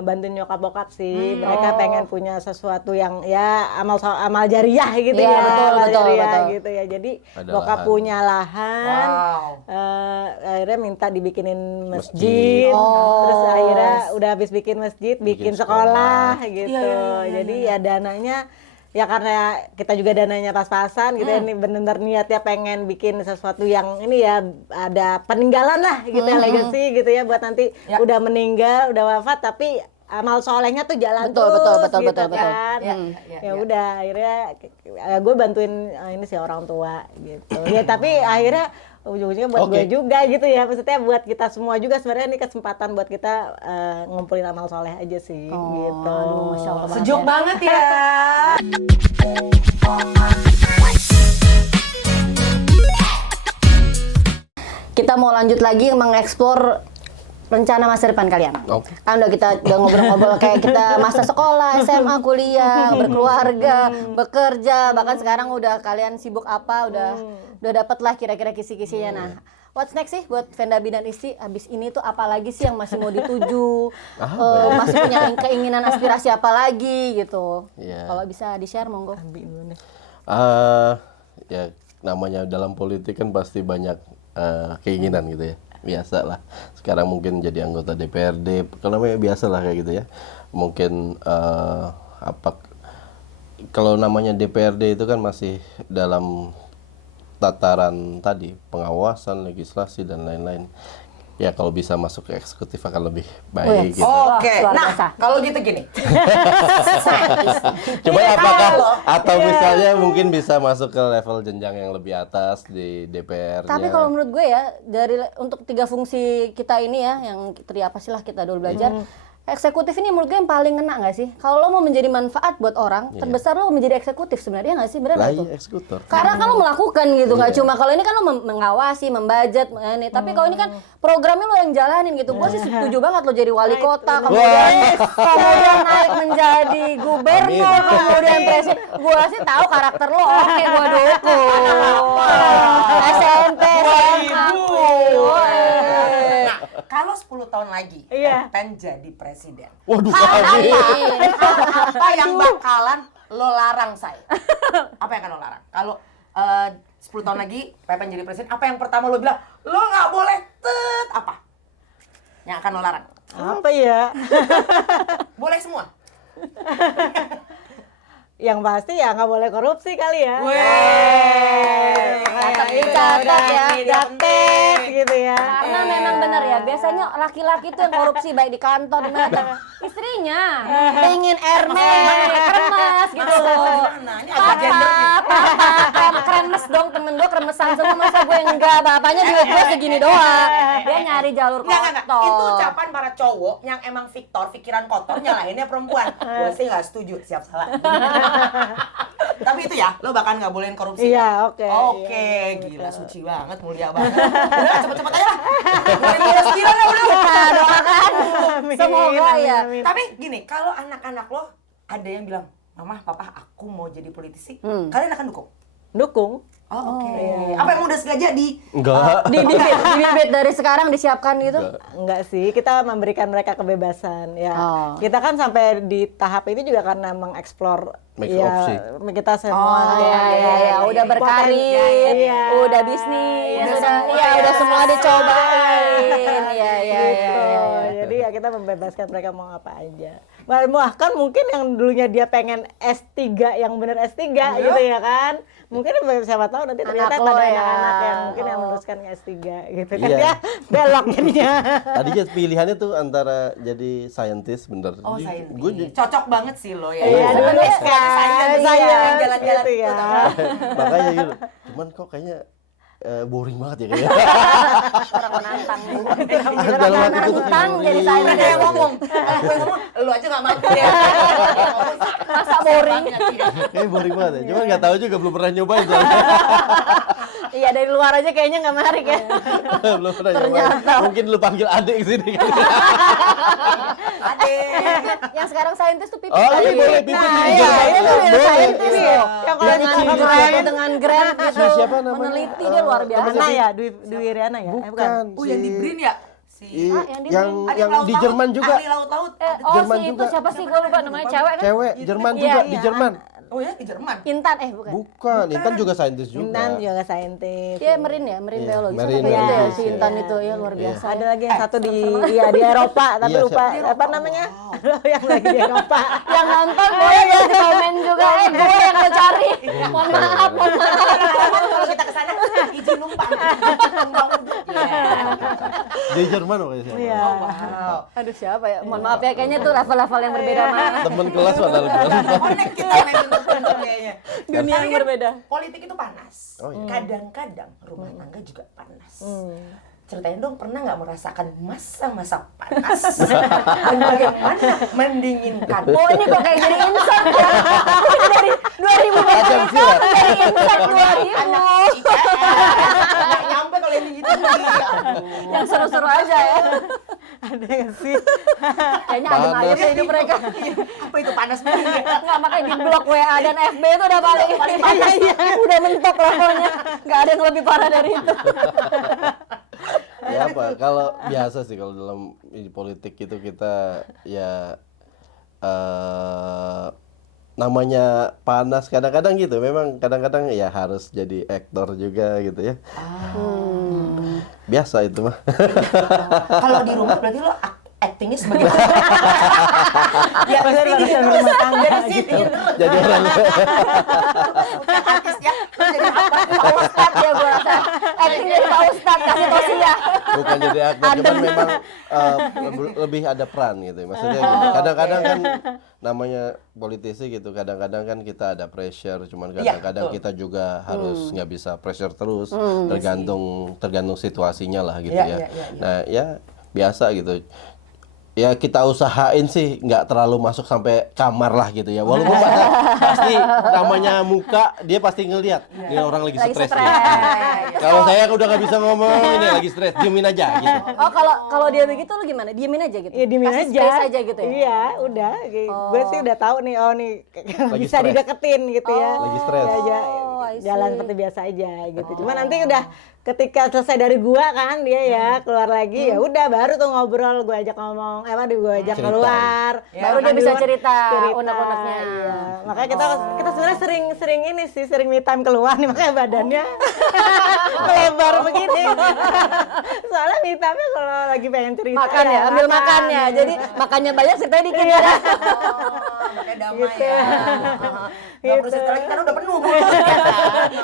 bantuin nyokap bokap sih. Mereka pengen punya sesuatu yang ya amal jariah gitu Iya, ya. betul, amal betul, jariah betul. gitu ya. Jadi Ada bokap lahan. punya lahan. Wow. Akhirnya minta dibikinin masjid. Oh. Terus akhirnya udah habis bikin masjid, bikin sekolah gitu. Iya, Jadi ya dananya ya karena kita juga dananya pas-pasan gitu ya, ini bener-bener niatnya pengen bikin sesuatu yang ini ya ada peninggalan lah gitu ya, legacy gitu ya buat nanti Ya. udah meninggal, udah wafat tapi amal solehnya tuh jalan Betul, terus betul, betul, gitu betul, betul. kan. Ya, Ya udah akhirnya gue bantuin ini sih orang tua gitu. Ya tapi akhirnya ujung-ujungnya buat gue Oke. juga gitu ya, maksudnya buat kita semua juga sebenarnya ini kesempatan buat kita ngumpulin amal soleh aja sih gitu. Masya Allah banget Sejuk ya. banget ya. Kita mau lanjut lagi mengeksplor rencana masa depan kalian. Oke. Kan kita udah ngobrol-ngobrol kayak kita masa sekolah, SMA, kuliah, berkeluarga, bekerja, bahkan sekarang udah kalian sibuk apa, udah dapet lah kira-kira kisi-kisinya. Nah, what's next sih buat Vendabi dan Isti? Abis ini tuh apa lagi sih yang masih mau dituju? Masih punya keinginan aspirasi apa lagi gitu? Iya. Kalau bisa di-share monggo. Ya namanya dalam politik kan pasti banyak keinginan gitu ya, biasa lah. Sekarang mungkin jadi anggota DPRD, kalau namanya biasa lah kayak gitu ya. Mungkin kalau namanya DPRD itu kan masih dalam tataran tadi pengawasan, legislasi dan lain-lain. Ya kalau bisa masuk ke eksekutif akan lebih baik gitu. Oke, Luar nah biasa. kalau gitu gini. Coba Ini apakah kalau- atau misalnya mungkin bisa masuk ke level jenjang yang lebih atas di DPR-nya. Tapi kalau menurut gue ya, untuk 3 fungsi kita ini ya, yang teri apa sih lah kita dulu belajar, eksekutif ini menurut gue yang paling ngena nggak sih? Kalau lo mau menjadi manfaat buat orang, terbesar lo menjadi eksekutif sebenarnya nggak sih? Benar Lah nggak tuh? iya eksekutor. Karena kan lo melakukan gitu, nggak cuma kalau ini kan lo mengawasi, membudget, ini. Tapi kalau ini kan programnya lo yang jalanin gitu. Gue sih setuju banget lo jadi wali kota, kemudian naik menjadi gubernur, Amin. kemudian presiden. Gue sih tahu karakter lo, oke gue dukung. SMP, SMA. Nah, kalau 10 tahun lagi, Iya. Pen jadi presiden. Waduh, Hal amin. apa yang bakalan lo larang saya? Apa yang akan lo larang? Kalau 10 tahun lagi, Pepen jadi presiden, apa yang pertama lo bilang? Lo nggak boleh apa? Yang akan lo larang? Apa ya? Boleh semua. Yang pasti ya nggak boleh korupsi kali ya. Catat ya, Gates gitu ya. Karena memang benar ya, biasanya laki-laki itu yang korupsi baik di kantor di mana. Istrinya pengen Hermes, kremes gitu loh. Nah, ini agak gender nih. Papa, kremes dong temen gue kremesan semua, masa gue enggak, bapaknya duit gue segini doang. Dia nyari jalur Enggak. kotor. Itu ucapan para cowok yang emang Victor, pikiran kotor, nyalahinnya perempuan. Gue sih nggak setuju, siap salah. Tapi itu ya, lo bahkan nggak bolehin korupsi. Iya, oke. Oke, Iya, gila suci banget, mulia banget. Udah, cepet-cepet aja lah. 2029 lah udah. Kita doakan. Amin, Semoga amin, ya. amin. Tapi gini, kalau anak-anak lo ada yang bilang, Mama, Papa, aku mau jadi politisi, kalian akan dukung? Dukung. Oh, oke. Apa yang udah sengaja di Enggak. Di bibit dari sekarang disiapkan gitu. Enggak sih, kita memberikan mereka kebebasan ya. Oh. Kita kan sampai di tahap ini juga karena mengeksplor Make ya, opsi. kita semua. Oh, Ya, udah berkarir, Iya. udah bisnis, Udah udah, semua ya ya. udah semua dicobain. Iya, iya, iya. Gitu. Jadi ya kita membebaskan mereka mau apa aja. Bahkan mungkin yang dulunya dia pengen S3, yang bener S3 gitu ya kan. Mungkin siapa tahu nanti ternyata Anak lo ada ya. anak-anak yang mungkin yang Oh. meneruskan ke S3 gitu kan Iya. ya. Belok jadinya. Tadinya pilihannya tuh antara jadi scientist bener. Oh, Jadi saintis. gua Cocok banget sih lo ya. Iya, dulu Sebenarnya kan, sains, iya, yang jalan-jalan gitu itu. ya. makanya gitu. Cuman kok kayaknya boring banget ya kayaknya. Orang menantang. Dalam hati tuh Menantang boring. jadi Ada scientist. yang ngomong, kalau gue ngomong, lu aja gak mampu ya. Masa boring? Kayak boring banget ya. Cuman nggak tahu juga belum pernah nyobain soalnya. Iya, dari luar aja kayaknya nggak menarik ya. belum pernah nyobain. Mungkin lu panggil adik sini kan. Adek. Yang sekarang saintis tuh Pipit. Oh iya tadi. boleh Pipit Nah, di iya, Jerman. itu Boleh. saintis Iya. loh. Yang kalau Dengan di grant, dengan grant gitu. Siapa namanya? Meneliti dia luar biasa. Mana ya? Dwi Riana ya? Bukan. Oh, yang di Brin ya? Si Ah, yang di yang Brin. Ada yang di laut-laut, Jerman juga. Ahli laut-laut. Oh Jerman si itu juga. siapa sih? Gue lupa namanya, cewek kan? Cewek Jerman Iya, juga di iya. Jerman. Oh ya, di Jerman. Intan, bukan. Bukan, Intan juga saintis juga. Intan juga saintis. Dia Merin ya, Merin Iya, biologi. Marine Sampai gitu ya biologi, si iya. Intan itu ya luar Iya. biasa. Ada lagi yang satu di di Eropa tapi Iya, lupa siapa? apa namanya? yang lagi di Eropa. Yang nonton boleh ya di komen juga, gue yang lo cari. Mohon maaf. Kalau kita ke sana, izin numpang. Numpang duduk. Di Jerman pokoknya siapa? Iya. Oh, wow. Aduh siapa ya? Mohon maaf ya, kayaknya tuh level-level yang berbeda banget. Temen kelas padahal gua. Connect kita main pinter-pinter kayaknya. Dunia Tapi yang kan berbeda. Politik itu panas. Oh, iya. Kadang-kadang rumah tangga juga panas. Ceritain dong, pernah nggak merasakan masa-masa panas? Dan bagaimana mendinginkan? Oh ini kok kayak jadi insert ya? Ini dari 2000 Macam silat. dari insert 2000. Anak IPS. Nggak nyampe kalau ini gitu. Yang seru-seru aja ya. Ada nggak sih? Kayaknya adem Panas. ayem deh hidup mereka. Apa itu panas banget? Nggak, makanya di blok WA dan FB itu udah paling panas. Udah mentok levelnya. Nggak ada yang lebih parah dari itu. Ya apa? Kalau biasa sih kalau dalam ini politik itu kita ya namanya panas kadang-kadang gitu. Memang kadang-kadang ya harus jadi aktor juga gitu ya. Biasa itu mah. Kalau di rumah berarti lo actingnya sebagai ya Bener, pasti bener, terus rumah tangga dari sini gitu. terus. Jadi orang Bukan artis ya, lo jadi apa? Pak Ustadz ya gue rasa. Acting dari Pak Ustadz, kasih Tosia. bukan jadi aktor, cuman memang lebih ada peran gitu. Maksudnya gini, kadang-kadang kan namanya politisi gitu, kadang-kadang kan kita ada pressure, cuman kadang-kadang betul. kita juga harus nggak bisa pressure terus, tergantung situasinya lah gitu Iya, ya. iya, iya, iya. Nah ya biasa gitu. Ya kita usahain sih nggak terlalu masuk sampai kamar lah gitu ya. Walaupun pasti namanya muka dia pasti ngelihat ini orang lagi stres. stres. Gitu. Kalau saya udah nggak bisa ngomong ini lagi stres, diemin aja gitu. Oh, kalau dia begitu lu gimana? Diemin aja gitu. Iya diemin Kasih aja. space aja gitu ya. Iya, udah. Gue sih udah tahu nih, oh nih bisa stres. dideketin gitu ya. Lagi stres. Ya, I see. jalan seperti biasa aja gitu. Cuma nanti udah ketika selesai dari gua kan dia ya keluar lagi ya udah baru tuh ngobrol, gue ajak ngomong, gue ajak Cerita. keluar. Baru dia bisa cerita cerita. unek-uneknya. Iya. Makanya kita sebenarnya sering ini sih, sering me time keluar nih, makanya badannya melebar begini. Soalnya me time-nya kalau lagi pengen cerita Makan ya, ambil makannya. Jadi makannya banyak, ceritanya dikit ya. Makanya damai Gitu. ya. Nggak perlu cerita lagi karena udah penuh mulut ya kan.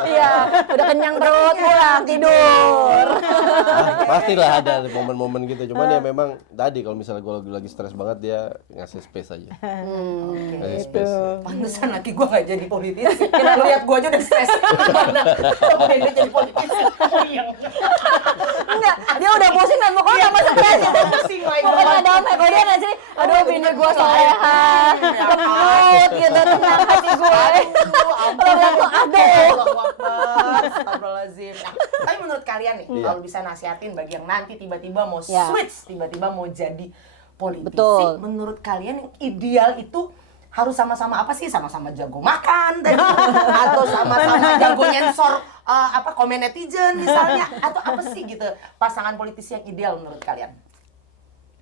Iya, udah kenyang perut, pulang tidur. Pastilah ada momen-momen gitu. Cuman ya memang tadi kalau misalnya gue lagi stres banget dia ngasih space aja. Ngasih space. Pantesan laki gua nggak jadi politisi. Kita ngeliat gua aja udah stres. Gimana? Kalau dia jadi politisi. Enggak, dia udah pusing dan pokoknya sama stres gitu. Pusing lah itu. Pokoknya damai, kalau dia nggak sih, aduh bini gue soleha, lembut gitu, tenang hati gue. Kalau lihat tuh, aduh. Allahu Akbar. Astagfirullahaladzim. Nah, tapi menurut kalian nih, kalau bisa nasihatin bagi yang nanti tiba-tiba mau Ya. switch, tiba-tiba mau jadi politisi, Betul. menurut kalian yang ideal itu harus sama-sama apa sih? Sama-sama jago makan tadi, atau sama-sama jago nyensor komen netizen misalnya, atau apa sih gitu pasangan politisi yang ideal menurut kalian?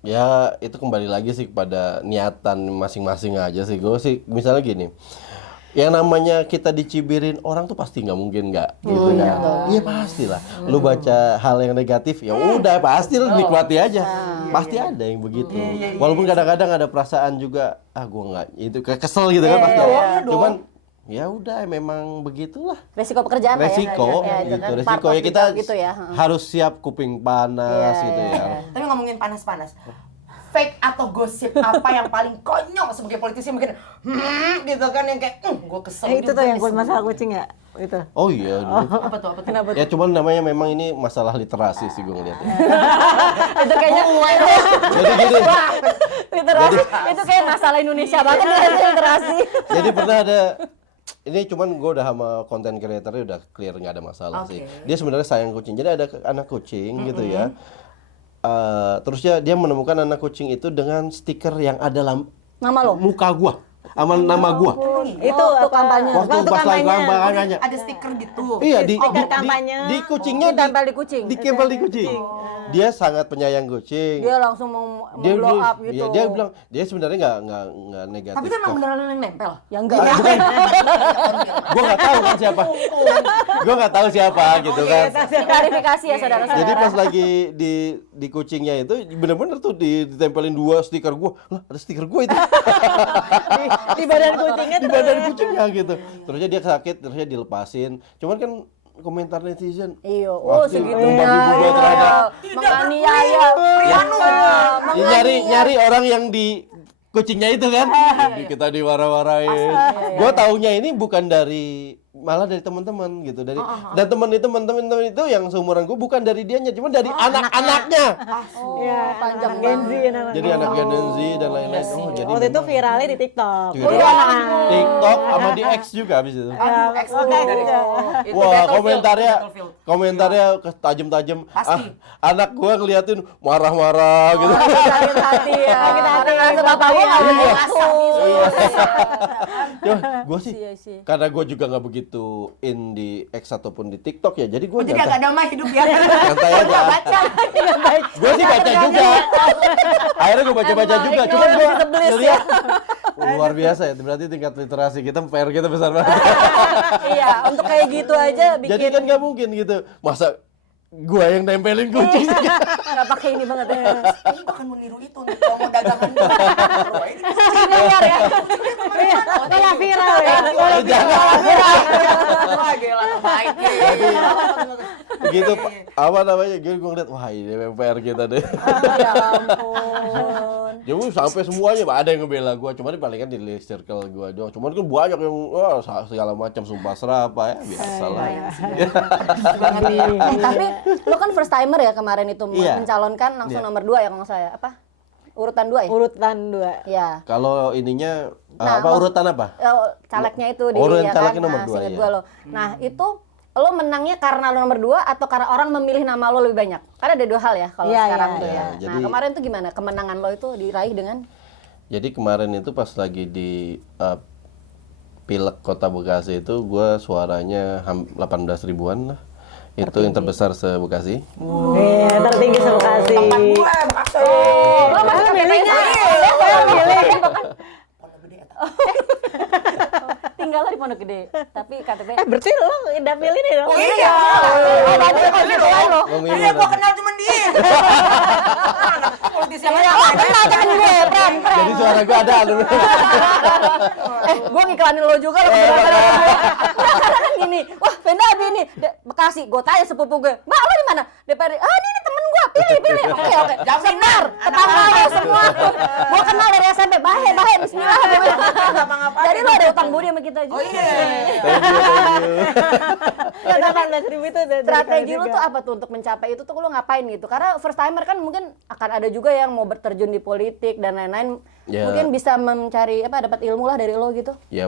Ya itu kembali lagi sih kepada niatan masing-masing aja sih. Gue sih misalnya gini, yang namanya kita dicibirin orang tuh pasti nggak mungkin nggak gitu kan. Iya pastilah. Lu baca hal yang negatif ya udah pasti lu nikmati aja. Pasti ada yang begitu. Walaupun kadang-kadang ada perasaan juga gua nggak itu kayak kesel gitu kan pasti. Cuman ya udah memang begitulah. Resiko pekerjaan lah ya. Resiko Ya, gitu. kan, Resiko part of ya the kita job gitu ya. harus siap kuping panas Iya, gitu iya, ya. Tapi ngomongin panas-panas, fake atau gosip apa yang paling konyol sebagai politisi mungkin gitu kan yang kayak gue kesel itu juga tuh yang nih sama masalah dia." kucing ya itu. Oh iya. Dulu. apa tuh Kenapa Ya cuman namanya memang ini masalah literasi sih gue ngeliatnya. Itu kayaknya Jadi gini, literasi, itu kayak masalah Indonesia banget ya, literasi. jadi pernah ada ini cuman gue udah sama konten creatornya udah clear nggak ada masalah sih. Dia sebenarnya sayang kucing. Jadi ada anak kucing gitu ya. Terus dia menemukan anak kucing itu dengan stiker yang ada Nama lo? muka gua sama nama gua. Itu waktu apa? kampanye. Waktu pas lagi kampanye. ada stiker gitu. Iya di Stiker kampanye. di kucingnya Ditempel di kucing. ditempel di kucing. Dia sangat penyayang kucing. Dia langsung mau Dia blow up gitu. Iya, dia bilang dia sebenarnya nggak negatif. Tapi itu emang kok. beneran yang nempel. Ya enggak. Gue nggak tahu kan siapa. Gue nggak tahu siapa gitu kan. Klarifikasi ya saudara-saudara. Jadi pas lagi di kucingnya itu bener-bener tuh ditempelin 2 stiker gue. Lah ada stiker gue itu Di badan kucingnya di badan kucingnya gitu. Terusnya dia sakit, terusnya dilepasin. Cuman kan komentar netizen. Iya, Pasti segitunya. membabi-bubu terhadap. Menganiaya. Ya, nyari orang yang di kucingnya itu kan. Kita diwara-warain. Gue taunya ini bukan dari malah dari teman-teman gitu dan teman-teman itu yang seumuran gue bukan dari dianya cuma dari anak-anaknya. ya panjang Gen Z namanya. Jadi anak Gen Z dan lain-lain. Jadi Waktu itu memang viralnya di TikTok. Di TikTok sama di X juga habis itu. Aduh, X dulu dari itu Wah, Battlefield, Battlefield. komentarnya tajam-tajam. Pasti. Anak gua ngeliatin marah-marah gitu. Sakit hati ya. Sakit hati. Karena bapak gua nggak Iya. begitu. Cuma gua sih Iya sih. karena gua juga nggak begitu in di X ataupun di TikTok ya. Jadi gua Jadi agak damai hidup ya. santai aja. Baca. Gua sih baca juga. Akhirnya gua baca-baca juga. Cuma gua ngeliat luar biasa ya. Berarti tingkat literasi kita PR kita besar banget. Iya, untuk kayak gitu aja Jadi bikin kan nggak mungkin gitu. Masa gua yang nempelin kucing sih? nggak pakai ini banget ya. Ini bahkan meniru itu untuk promo dagangan. Wah, ini Dengar ya. Malah viral ya. wah gila terbaik. Gitu apa namanya gue ngeliat wah ini memang PR kita deh. Ya ampun. Jadi sampai semuanya ada yang ngebela gue, cuman paling kan di circle gue doang. Cuman kan banyak yang wah segala macam sumpah serapa ya biasa lah. Tapi lo kan first timer ya kemarin itu Iya. mencalonkan langsung Iya. nomor 2 ya kalau nggak salah ya. Apa? Urutan 2 ya? Urutan 2. Ya. Kalau ininya Nah, apa urutan apa? Calegnya itu di Urutan ya calegnya kan? nomor Nah, 2 seingat ya. gua lo. Nah, itu lo menangnya karena lo nomor 2 atau karena orang memilih nama lo lebih banyak? Karena ada 2 hal ya kalau Iya, sekarang iya, tuh iya. ya. Jadi- Nah, kemarin tuh gimana? Kemenangan lo itu diraih dengan Jadi kemarin itu pas lagi di Pileg Kota Bekasi itu gue suaranya 18 ribuan lah. Itu yang terbesar se-Bekasi. Tertinggi se-Bekasi. Tempat gue, Bekasi. lo masih milihnya? Milih. Tinggal di Pondok Gede, tapi KTP. Berarti lo udah milih nih dong. Oh iya. Oh, berarti konstituen lo. Memilih Iya, gue tadi. kenal cuma dia. Politisi yang Oh, lain. kenal kan gue, Pram. Jadi suara gue ada. Gue ngiklanin lo juga lo karena kan gini, wah Venda Abi ini Bekasi, gue tanya sepupu gue, Mbak lo di mana? DPRD, ini temen gue, pilih. Oke. Jaminan. Tetangga lo semua. Gue kenal dari SMP, bahe, bismillah. Ngapa-ngapain. Jadi lo ada utang budi sama kita juga. Oh iya. Thank you. Ya 18.000 itu udah Strategi lu tuh apa tuh untuk mencapai itu tuh lo ngapain gitu? Karena first timer kan mungkin akan ada juga yang mau berterjun di politik dan lain-lain. Ya. Mungkin bisa mencari dapat ilmu lah dari lo gitu. Ya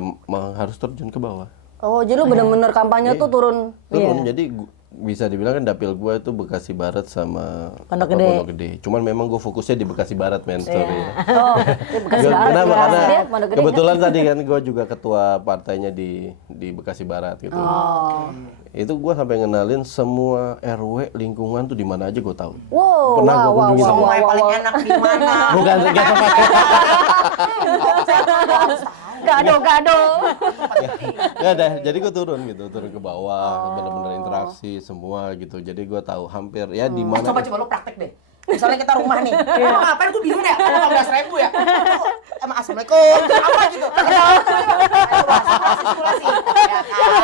harus terjun ke bawah. Oh, jadi lu bener-bener kampanye tuh turun. Turun, jadi bisa dibilang kan dapil gue itu Bekasi Barat sama Pondok apa, Gede. Pondok Gede. Cuman memang gue fokusnya di Bekasi Barat main story. Oh, di Bekasi Barat. Kenapa? Karena Dia Pondok Gede. kebetulan tadi kan gue juga ketua partainya di Bekasi Barat gitu. Oh. Itu gue sampai ngenalin semua RW lingkungan tuh di mana aja gue tahu. Wow, Pernah gua kunjungi semua. Semua yang paling enak di mana? Bukan gak tempat. Gado. Gak ada. Jadi gue turun ke bawah, bener-bener interaksi semua gitu. Jadi gue tahu hampir ya di mana. Coba lo praktek deh. Misalnya kita rumah nih, lo ngapain gue bingung ya? 18.000 ya? Emang assalamualaikum, apa gitu? Simulasi.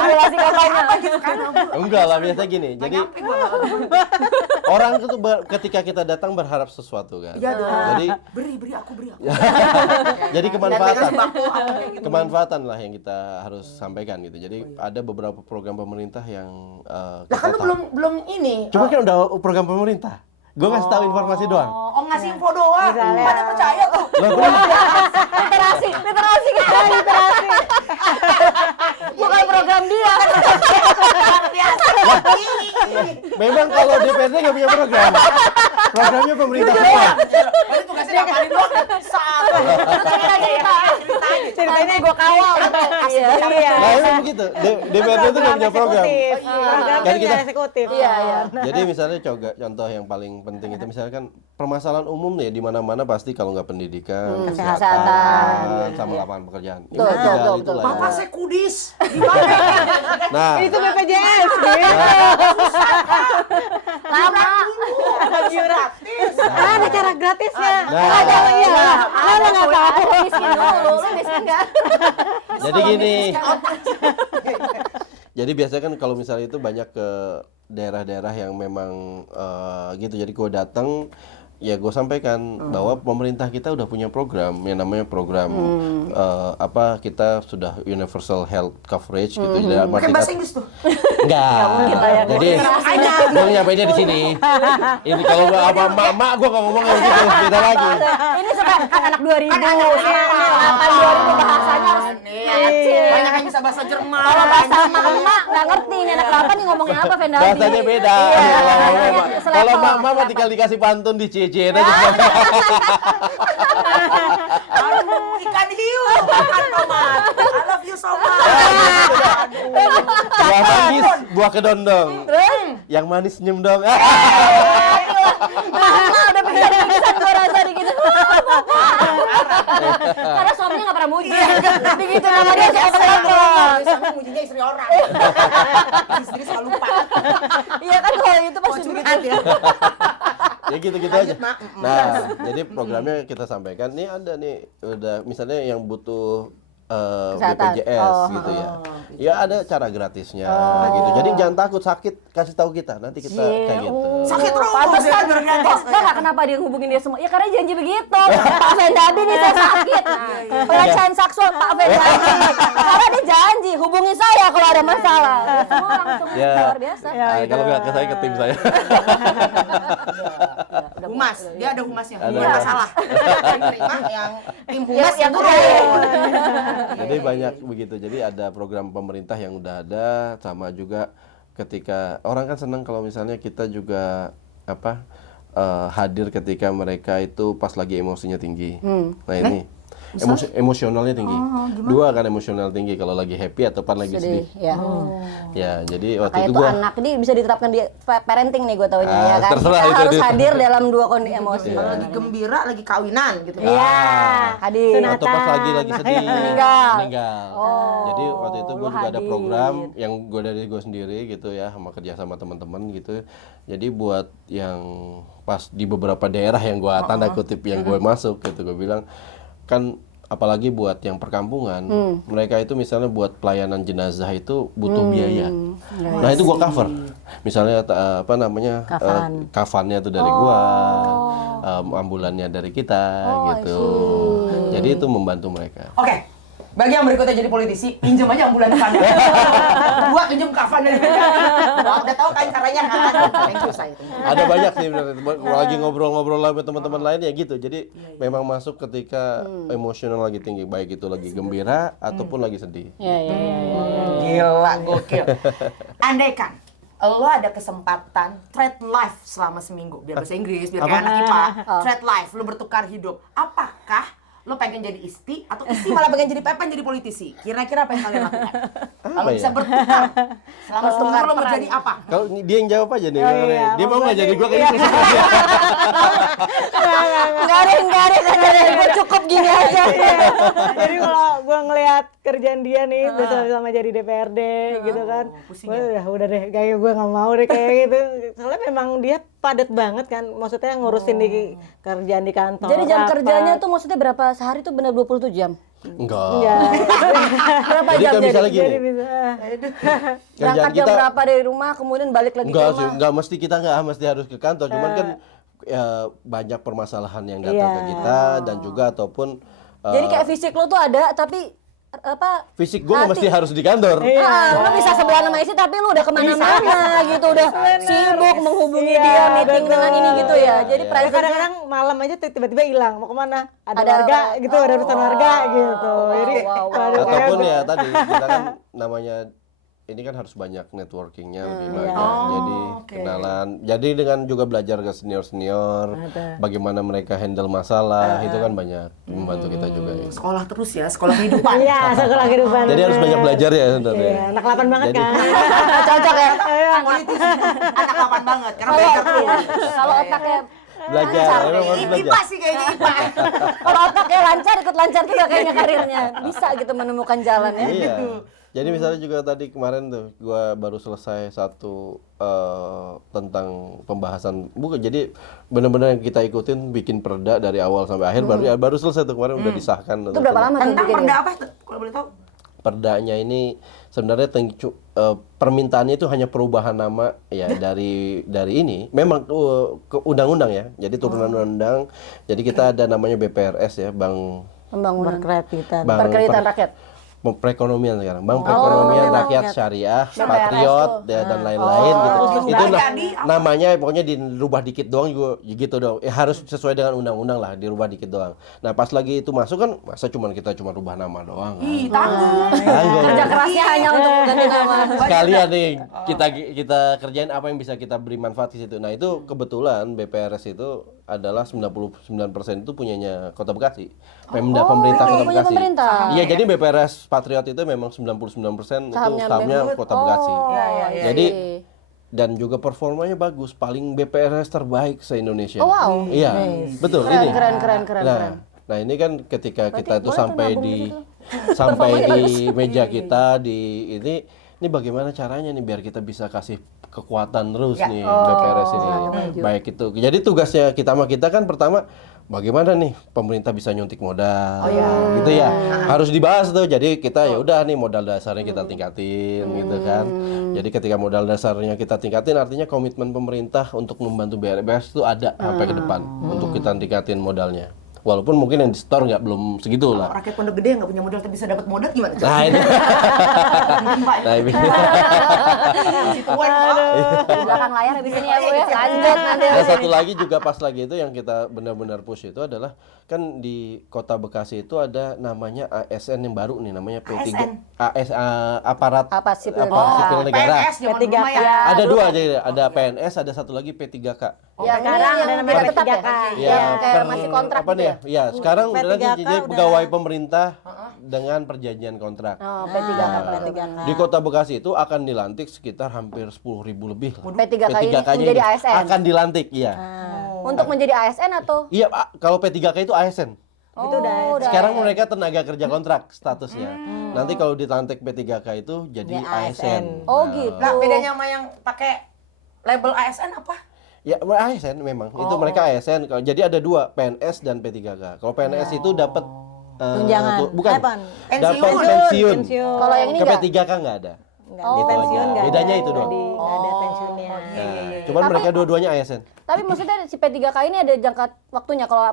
Simulasi kampanye. Apa gitu kan? Enggak lah, biasa gini. Jadi Nyampe gue malah. orang itu ketika kita datang berharap sesuatu kan. Iya dong. Jadi Beri aku. jadi Dan kemanfaatan. sembako, apa kayak gitu. Kemanfaatan lah yang kita harus sampaikan gitu. Jadi ada beberapa program pemerintah yang Lah kita kan lu tahu. belum ini. Cuma kan udah program pemerintah. Gue ngasih tahu informasi doang. Oh, ngasih info doang. Misalnya. Pada percaya tuh. Literasi kan. Bukan program dia. Biasa. Memang kalau DPRD nggak punya program. Programnya pemerintah semua. Baru tugasnya ngapalin doang. Satu. Ceritanya gue kawal. Iya. Nah emang begitu. DPRD itu nggak punya program. Program Kan kita- eksekutif. Iya. Jadi misalnya contoh yang paling penting itu misalkan permasalahan umum nih di mana-mana pasti kalau nggak pendidikan, Kesehatan. sama lapangan pekerjaan. Ini Betul, tiga betul, itulah Bapak ya. saya kudis. Gimana? Nah, Itu BPJS gitu. Lama. Gratis. Ada cara gratisnya. Nah. Ada iya. Mana nggak tahu. Lu miskin dulu, lu miskin kan? jadi gini. Jadi biasanya kan kalau misalnya itu banyak ke daerah-daerah yang memang gitu. Jadi gue datang ya gue sampaikan bahwa pemerintah kita udah punya program yang namanya program kita sudah universal health coverage gitu. Jadi Pakai bahasa Inggris tuh. enggak. Jadi gue nyampainya di sini. Ini kalau gua apa mak gue nggak ngomong kayak gitu beda lagi. Ini suka anak 2000, 2000 bahasanya harus ngecil. Banyak yang bisa bahasa Jerman. Kalau bahasa emak-emak nggak ngerti nih anak apa nih ngomongnya apa Venda Abi. Bahasanya beda. Kalau mak tinggal dikasih pantun di cie-cie aja. Aduh, ikan hiu, makan tomat. I love you so much. Buah manggis, buah kedondong. Yang manis senyum dong. Mama udah pingsan gue rasa gitu. Karena suaminya nggak pernah muji. Begitu nama dia siapa telepon. Suami mujinya istri orang. Istri selalu lupa. Iya kan kalau itu pasti Curhat begitu. ya. Ya gitu-gitu aja. Nah, jadi programnya kita sampaikan nih ada nih udah misalnya yang butuh Kesehatan. BPJS gitu ya. Ya ada cara gratisnya gitu. Jadi jangan takut sakit, kasih tahu kita, nanti kita kayak gitu. Sakit terus. Pantesan biar gratis. Enggak kenapa dia hubungin dia semua? Ya karena janji begitu. Pak Vendabi nih saya sakit. Nah, pelecehan seksual Pak Vendabi. Karena dia janji hubungi saya kalau ada masalah. Ya, semua langsung Ya. luar biasa. Kalau nggak ke saya, ke tim saya. Humas, dia ada humasnya. Bukan masalah. Yang terima yang tim humas yang turun. Jadi banyak begitu. Jadi ada program pemerintah yang udah ada, sama juga ketika orang kan senang kalau misalnya kita juga hadir ketika mereka itu pas lagi emosinya tinggi. Nah ini emosionalnya tinggi. Dua kan emosional tinggi kalau lagi happy atau pas lagi sedih. Ya. Ya jadi waktu Kayak itu itu gua anak ini bisa diterapkan di parenting nih gue taunya ya kan. terserah Kita itu harus dia. hadir dalam dua kondisi emosi. Kalau lagi gembira, lagi kawinan gitu. Iya, hadir. atau pas lagi sedih Meninggal. Jadi waktu itu gue lu juga ada hadir. program yang gue dari gue sendiri gitu ya, sama kerja sama teman-teman gitu. Jadi buat yang pas di beberapa daerah yang gue tanda kutip yang gue masuk gitu, gue bilang kan apalagi buat yang perkampungan, mereka itu misalnya buat pelayanan jenazah itu butuh biaya. Nah itu gua cover. Misalnya kafannya tuh dari gua, ambulannya dari kita gitu. Jadi itu membantu mereka. Oke, bagi yang berikutnya jadi politisi, pinjam aja ambulan depan. Gua pinjam kafan dari mereka. Wah, udah tahu kan caranya kan? Thank you, saya. Ada banyak sih bener. Lagi ngobrol-ngobrol sama teman-teman lain ya gitu. Jadi memang masuk ketika emosional lagi tinggi, baik itu lagi gembira ataupun lagi sedih. Gila, gokil. Andaikan lo ada kesempatan trade life selama seminggu, biar bahasa Inggris, biar kayak anak IPA. Trade life, lo bertukar hidup. Apakah lo pengen jadi Isti atau Isti malah pengen jadi Pepen jadi politisi? Kira-kira apa yang kalian lakukan? Kalau ya? bisa bertukar selama seminggu lo mau jadi apa? Kalau dia yang jawab aja nih. Dia mau nggak jadi gua Enggak ada. Gue cukup gini aja. Jadi kalau gue ngelihat kerjaan dia nih bersama jadi DPRD gitu kan, pusing gue udah deh, kayak gue nggak mau deh kayak gitu. Soalnya memang dia padat banget kan, maksudnya ngurusin di kerjaan di kantor. Jadi jam rapat. kerjanya tuh maksudnya berapa sehari tuh benar 27 jam? Enggak. Iya. Berapa Jadi jam kan misalnya Jadi gini, bisa. kerjaan Berangkat jam kita berapa dari rumah kemudian balik lagi ke enggak sih, rumah? enggak mesti kita mesti harus ke kantor, cuman kan ya, banyak permasalahan yang datang ke kita dan juga ataupun Jadi kayak fisik lo tuh ada tapi fisik gue nggak mesti harus di kantor. lo bisa sebelah sama istri tapi lo udah kemana-mana gitu, udah sibuk menghubungi dia, meeting dengan ini gitu ya. Jadi presence Kadang-kadang malam aja tiba-tiba hilang, mau kemana? Ada Ada warga orang. gitu, ada urusan warga gitu. Jadi waduh, kayak Ataupun ya tadi kita kan namanya ini kan harus banyak networkingnya lebih banyak. Jadi kenalan. Jadi dengan juga belajar ke senior-senior, bagaimana mereka handle masalah, itu kan banyak membantu kita juga. Ya. Sekolah terus ya, sekolah kehidupan. iya, sekolah kehidupan. Jadi harus banyak belajar ya sebenarnya. Iya, anak 8 banget Jadi- kan. cocok ya. Politisi anak kapan banget karena belajar terus. Kalau otaknya Belajar, emang harus belajar. IPA sih kayaknya IPA. kalau otaknya lancar ikut lancar juga kayaknya karirnya. Bisa gitu menemukan jalan ya. Iya. Jadi misalnya juga tadi kemarin tuh gua baru selesai satu tentang pembahasan bukan, jadi benar-benar yang kita ikutin bikin perda dari awal sampai akhir baru selesai tuh kemarin udah disahkan. Itu berapa lama tuh Tentang bikinnya? perda apa kalau boleh tahu? Perdanya ini sebenarnya permintaannya itu hanya perubahan nama ya dari ini memang ke undang-undang ya, jadi turunan undang. Jadi kita ada namanya BPRS ya, Bank Pembangunan. Berkreditan. Perkreditan rakyat. perekonomian sekarang, Bank Perekonomian Rakyat Syariah, Patriot dan lain-lain gitu. Itu namanya pokoknya dirubah dikit doang juga gitu dong. Harus sesuai dengan undang-undang lah, dirubah dikit doang. Nah, pas lagi itu masuk kan masa kita cuma rubah nama doang. Ih, tanggung. Tanggung. Kerja kerasnya hanya untuk ganti nama. Sekalian nih kita kerjain apa yang bisa kita beri manfaat di situ. Nah, itu kebetulan BPRS itu adalah 99% itu punyanya Kota Bekasi. Pemerintah Kota punya Bekasi. pemerintah. Iya, jadi BPRS Patriot itu memang 99% itu sahamnya Kota Bekasi. Jadi dan juga performanya bagus, paling BPRS terbaik se-Indonesia. Oh, wow. Iya, betul ini. Keren. Nah, ini kan ketika kita itu boleh tuh sampai nabung di gitu. sampai di meja kita di ini bagaimana caranya nih biar kita bisa kasih kekuatan terus nih BPRS ini. Baik itu. Jadi tugasnya kita kan pertama bagaimana nih pemerintah bisa nyuntik modal, gitu ya. Harus dibahas tuh. Jadi kita ya udah nih modal dasarnya kita tingkatin, gitu kan. Jadi ketika modal dasarnya kita tingkatin, artinya komitmen pemerintah untuk membantu BRBS itu ada sampai ke depan untuk kita tingkatin modalnya. Walaupun mungkin yang di store nggak belum segitu lah. Rakyat Pondok Gede nggak punya modal tapi bisa dapat modal gimana? Nah ini, nah ini. Si tuan, Pak. Di belakang layar habis ini ya Bu ya. Lanjut nanti. Nah, satu lagi juga pas lagi itu yang kita benar-benar push itu adalah kan di Kota Bekasi itu ada namanya ASN yang baru nih, namanya P3 aparat Apa sipil sipil negara. PNS zaman P3K. dulu mah ya. Ada dua aja, ada PNS, ada satu lagi P3K. Ya, sekarang ini ada yang namanya tidak tetap P3K. ya. Yang kayak masih kontrak apa gitu nih ya. ya? Sekarang P3K nanti jadi udah- pegawai pemerintah dengan perjanjian kontrak. Oh, P3K. P3K. Di Kota Bekasi itu akan dilantik sekitar hampir 10.000 lebih lah. P3K ini P3K-nya menjadi ini ASN. akan dilantik, iya. Untuk menjadi ASN atau? Iya, kalau P3K itu ASN. Itu udah Sekarang mereka tenaga kerja kontrak statusnya. Nanti kalau dilantik P3K itu jadi Ya, ASN. Oh, gitu. Nah, bedanya sama yang pakai label ASN apa? Ya, ASN memang. Itu mereka ASN. Jadi ada dua, PNS dan P3K. Kalau PNS itu dapat Tunjangan. bukan. Apa? Dapat Pensiun. pensiun. Kalau yang ini Ke enggak? P3K nggak ada. Nggak, Oh. di pensiun nggak Bedanya ada. itu doang. Nggak ada pensiunnya. Nah, cuman mereka dua-duanya ASN. Tapi maksudnya si P3K ini ada jangka waktunya. Kalau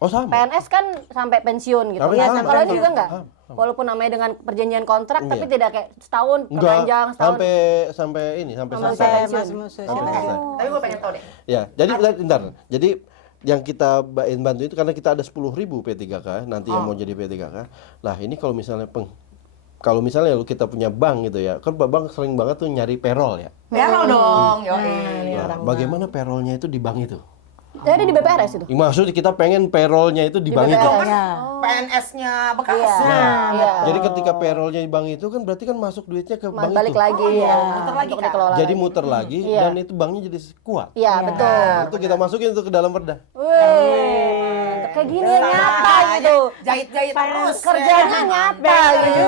Oh, sama. PNS kan sampai pensiun gitu. Sampai Iya, sama. kalau ini juga Sama. enggak? Walaupun namanya dengan perjanjian kontrak Iya. tapi tidak kayak setahun Enggak, perpanjang setahun. sampai Sampai selesai. pensiun. Sampai Mas selesai. Tapi gue pengen tahu deh. Ya, jadi bentar. Jadi yang kita bantu itu karena kita ada 10.000 P3K nanti yang mau jadi P3K. Lah, ini kalau misalnya kalau misalnya lu kita punya bank gitu ya, kan bank sering banget tuh nyari payroll ya. Payroll dong, yoi. Nah, bagaimana payrollnya itu di bank itu? Jadi di BPRS itu. Maksud kita pengen payrollnya itu di bank itu. BPRS. Ya. PNS-nya Bekasi. Iya. Jadi ketika payrollnya di bank itu kan berarti kan masuk duitnya ke bank Balik itu. lagi ya. Muter lagi, Untuk Kak. dikelola. Jadi muter lagi Iya. dan itu banknya jadi kuat. Iya, betul. Itu kita masukin itu ke dalam perda. Wih, kayak gini ya nyata gitu. Jahit-jahit terus. Kerjanya nyata gitu.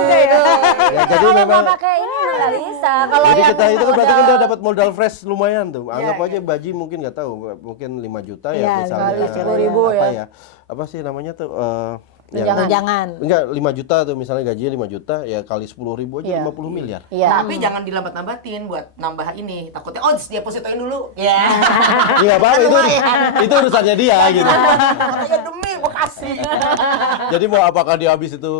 Ya, jadi Kalau memang nggak pakai ini mah nggak bisa. Kalau jadi yang kita itu kan berarti kan modal- udah dapat modal fresh lumayan tuh. Anggap Iya, aja Baji mungkin nggak tahu, mungkin 5 juta ya Iya, misalnya. kali 10.000 apa ya. Apa sih namanya tuh Tunjangan. enggak 5 juta tuh misalnya gajinya 5 juta ya kali 10.000 aja Iya. 50 miliar. Iya. Tapi jangan dilambat-lambatin buat nambah ini. Takutnya dia depositoin dulu. Ya. Iya, apa itu urusannya dia gitu. Katanya demi Bekasi. Jadi mau apakah dia habis itu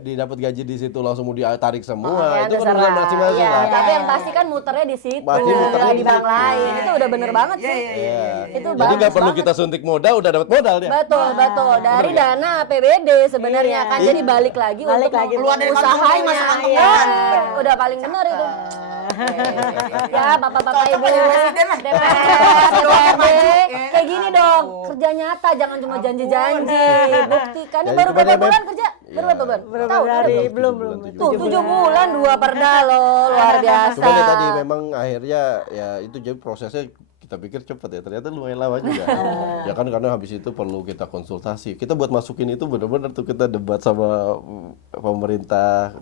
didapat gaji di situ langsung mau ditarik semua, itu kan urusan masing-masing. Iya, kan? tapi yang pasti kan muternya di situ, Pasti muternya nggak di di bank situ. lain. Itu udah bener banget Iya, sih. Iya. Itu Jadi nggak bagus perlu banget. kita suntik modal, udah dapat modal dia. Betul, betul. Dari dana APBD sebenarnya kan. Jadi balik lagi Balik untuk lagi. Keluar dari kantong usahanya. ini, masuk kantong Iya, kanan. udah paling bener itu. Ya, bapak-bapak Contoh ibu presiden lah. DPR, Doakan DPRD, maju. kayak gini dong, kerja nyata, jangan cuma janji-janji, buktikan. Ini Jadi baru berapa kepada bulan kerja? Baru berapa bulan? Berapa Tahu, hari? ada Belum. Tuh, 7 bulan, 2 perda loh, luar biasa. Cuman ya tadi memang akhirnya ya itu jadi prosesnya kita pikir cepat ya, ternyata lumayan lama juga. Ya kan karena habis itu perlu kita konsultasi. Kita buat masukin itu benar-benar tuh kita debat sama pemerintah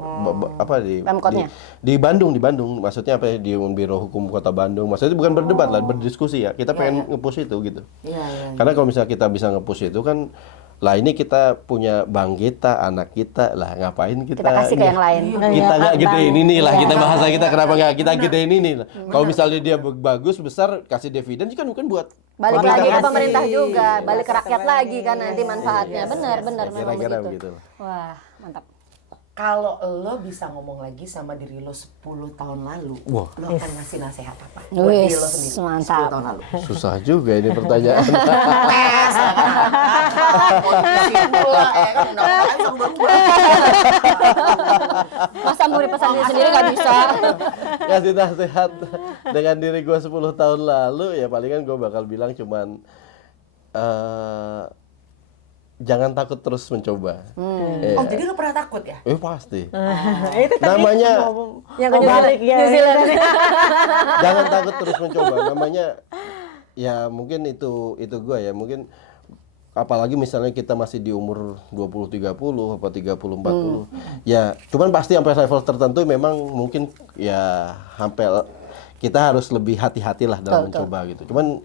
apa Pemkotnya. di Bandung, maksudnya apa ya, di Biro Hukum Kota Bandung. Maksudnya bukan berdebat lah, berdiskusi ya. Kita pengen nge-push itu gitu. Iya, iya. Karena kalau misalnya kita bisa nge-push itu kan lah ini kita punya bang kita, anak kita lah, ngapain kita Kita kasih ke yang lain. kita nggak gedein ini lah, kita bahasa kita kenapa nggak kita Benar. gedein ini lah. Kalau misalnya dia bagus besar kasih dividen kan bukan buat Balik pemerintah lagi ke kasih. pemerintah juga, balik ke rakyat lagi kan nanti manfaatnya. Benar, benar memang Kira-kira begitu. begitu. Wah, mantap. Kalau lo bisa ngomong lagi sama diri lo 10 tahun lalu, Wah. lo akan ngasih nasihat apa? Buat Wis, diri lo sendiri, mantap. 10 tahun lalu. Susah juga ini pertanyaan. Tes, posisi pula, ya kan, undang-undang sama berubah. Masa mau dipesan diri sendiri nggak bisa. Kasih nasihat dengan diri gue 10 tahun lalu ya palingan gue bakal bilang cuman jangan takut terus mencoba. Oh, jadi lo pernah takut ya? Pasti. Itu tadi Namanya Yang mau ke balik ya. New Zealand. jangan takut terus mencoba. Namanya ya mungkin itu gue ya, mungkin apalagi misalnya kita masih di umur 20 30 apa 30 40. Ya, cuman pasti sampai level tertentu memang mungkin ya sampai kita harus lebih hati-hati lah dalam Betul, mencoba gitu. Cuman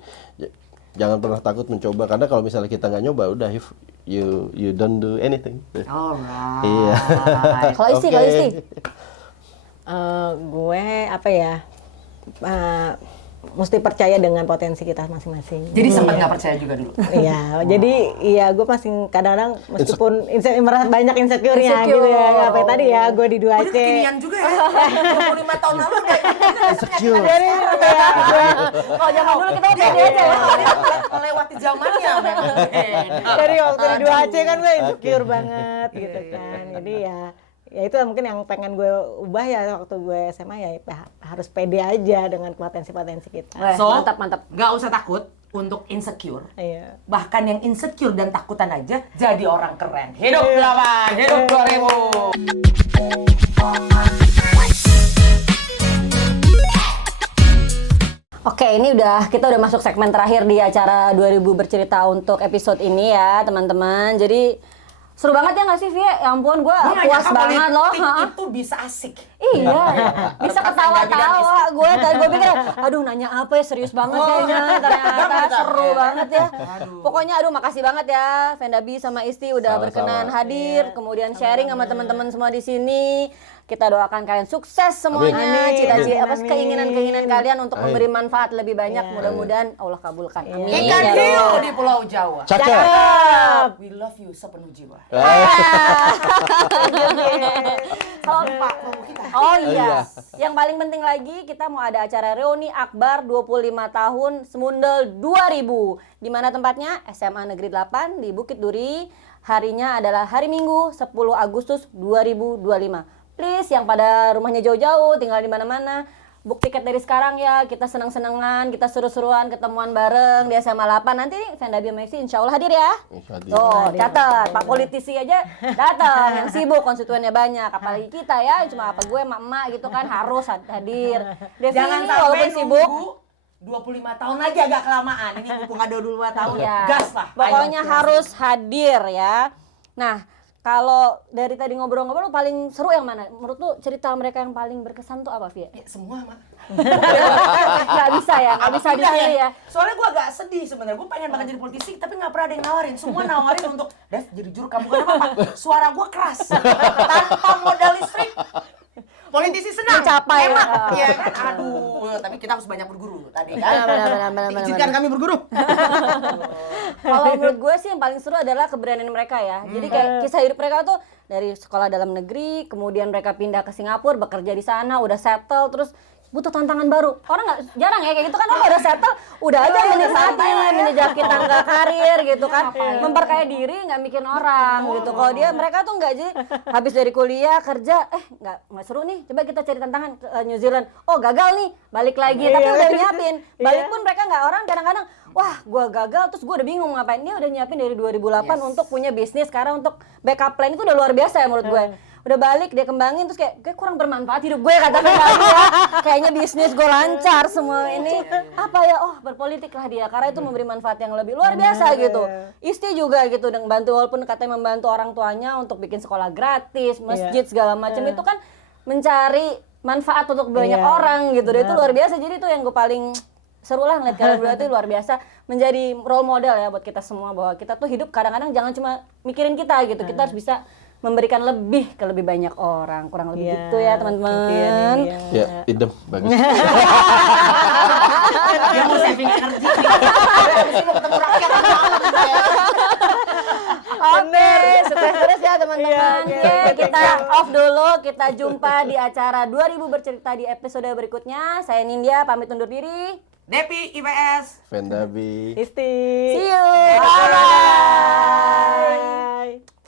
Jangan pernah takut mencoba, karena kalau misalnya kita nggak nyoba, udah you don't do anything. Alright. Iya. Kalau Isti, Oke. kalau Isti. Gue apa ya? Mesti percaya dengan potensi kita masing-masing. Jadi sempat nggak percaya juga dulu. Iya, jadi iya gue masih kadang-kadang meskipun merasa banyak insecure-nya Insecure. gitu ya. Kayak tadi ya, gue di 2C. Udah kekinian juga ya. 25 tahun lalu kayak Insecure. Jadi ya, Kalau zaman dulu kita pede aja ya. melewati zamannya memang. dari waktu di 2C kan gue insecure banget gitu kan. Jadi ya itu mungkin yang pengen gue ubah ya waktu gue SMA ya harus pede aja dengan potensi-potensi kita. Weh, So, mantap. nggak usah takut untuk insecure. Iya. Bahkan yang insecure dan takutan aja jadi orang keren. Hidup 8, hidup 2000. Oke, ini kita udah masuk segmen terakhir di acara 2000 bercerita untuk episode ini ya, teman-teman. Jadi seru banget ya nggak sih, Vie? Ya ampun, gue Gua nggak puas nyangka banget loh. politik itu bisa asik. Iya, bisa ketawa-tawa. Gue pikir, aduh nanya apa ya, serius banget kayaknya. Ternyata seru banget ya. Pokoknya aduh makasih banget ya Vendabi sama Isti udah Sama-sama. berkenan hadir, kemudian sharing sama teman-teman semua di sini. Kita doakan kalian sukses semuanya, Amin. cita-cita Amin. keinginan-keinginan kalian untuk Amin. memberi manfaat lebih banyak. Mudah-mudahan Allah kabulkan. Amin. Ikan Ya hiu Allah. di Pulau Jawa. Cakep. We love you sepenuh jiwa. Pak, oh iya. Yang paling penting lagi kita mau ada acara reuni akbar 25 tahun Semundel 2000. Di mana tempatnya? SMA Negeri 8 di Bukit Duri. Harinya adalah hari Minggu 10 Agustus 2025. Please yang pada rumahnya jauh-jauh, tinggal di mana-mana, book tiket dari sekarang ya. Kita senang-senangan, kita seru-seruan, ketemuan bareng di SMA 8. Nanti nih Vendabi sama Isti insya Allah hadir ya. Insya Allah. Tuh, catat. Pak politisi aja datang, yang sibuk, konstituennya banyak. Apalagi kita ya, cuma apa gue, emak-emak gitu kan harus hadir. Devi Jangan ini sampai walaupun sibuk, nunggu 25 tahun lagi agak kelamaan. Ini mumpung ada 25 tahun. ya, Gas lah. pokoknya Ayo. harus hadir ya. Nah, kalau dari tadi ngobrol-ngobrol paling seru yang mana? Menurut lu cerita mereka yang paling berkesan tuh apa, Via? Ya, semua, Mak. Nggak bisa ya, nggak bisa Pindah dipilih ya. Soalnya gue agak sedih sebenarnya. Gue pengen banget jadi politisi, tapi nggak pernah ada yang nawarin. Semua nawarin untuk, Dev, jadi juru kamu. Kenapa? Suara gue keras. Tanpa modal listrik. Politisi senang. Mencapai. Hemat. Iya kan? Aduh, tapi kita harus banyak berguru tadi kan. Benar. Izinkan kami berguru. Kalau menurut gue sih yang paling seru adalah keberanian mereka ya. Jadi kayak kisah hidup mereka tuh dari sekolah dalam negeri, kemudian mereka pindah ke Singapura, bekerja di sana, udah settle, terus butuh tantangan baru. Orang nggak jarang ya kayak gitu kan, orang udah settle, udah aja menikmati, menjejaki tangga karir gitu kan, memperkaya diri, nggak mikirin orang gitu. Kalau mereka tuh nggak, jadi habis dari kuliah kerja, nggak seru nih, coba kita cari tantangan ke New Zealand. Oh gagal nih, balik lagi. Tapi udah nyiapin. Balik pun mereka nggak, orang kadang-kadang, wah gue gagal, terus gue udah bingung ngapain. Dia udah nyiapin dari 2008 untuk punya bisnis, sekarang untuk backup plan itu udah luar biasa ya menurut gue. Udah balik, dia kembangin, terus kayak kurang bermanfaat hidup gue, kata Vendabi ya. Kayaknya bisnis gue lancar semua ini. Apa ya, oh berpolitik lah dia, karena itu memberi manfaat yang lebih luar biasa gitu. Isti juga gitu, dan bantu, walaupun katanya membantu orang tuanya untuk bikin sekolah gratis, masjid segala macam, itu kan mencari manfaat untuk banyak orang gitu. Dia itu luar biasa, jadi itu yang gue paling seru lah ngeliat kalian berdua itu luar biasa, menjadi role model ya buat kita semua, bahwa kita tuh hidup kadang-kadang jangan cuma mikirin kita gitu, kita harus bisa memberikan lebih ke lebih banyak orang, kurang lebih gitu ya teman-teman. Ya, idem, bagus. Dia mau saving energi. Habis ini ketemu rakyat. Oke, sukses terus ya teman-teman. Oke, kita off dulu, kita jumpa di acara 2000 bercerita di episode berikutnya. Saya Nindya, pamit undur diri. Depi IPS. Vendabi. Isti. See you. Bye. Bye.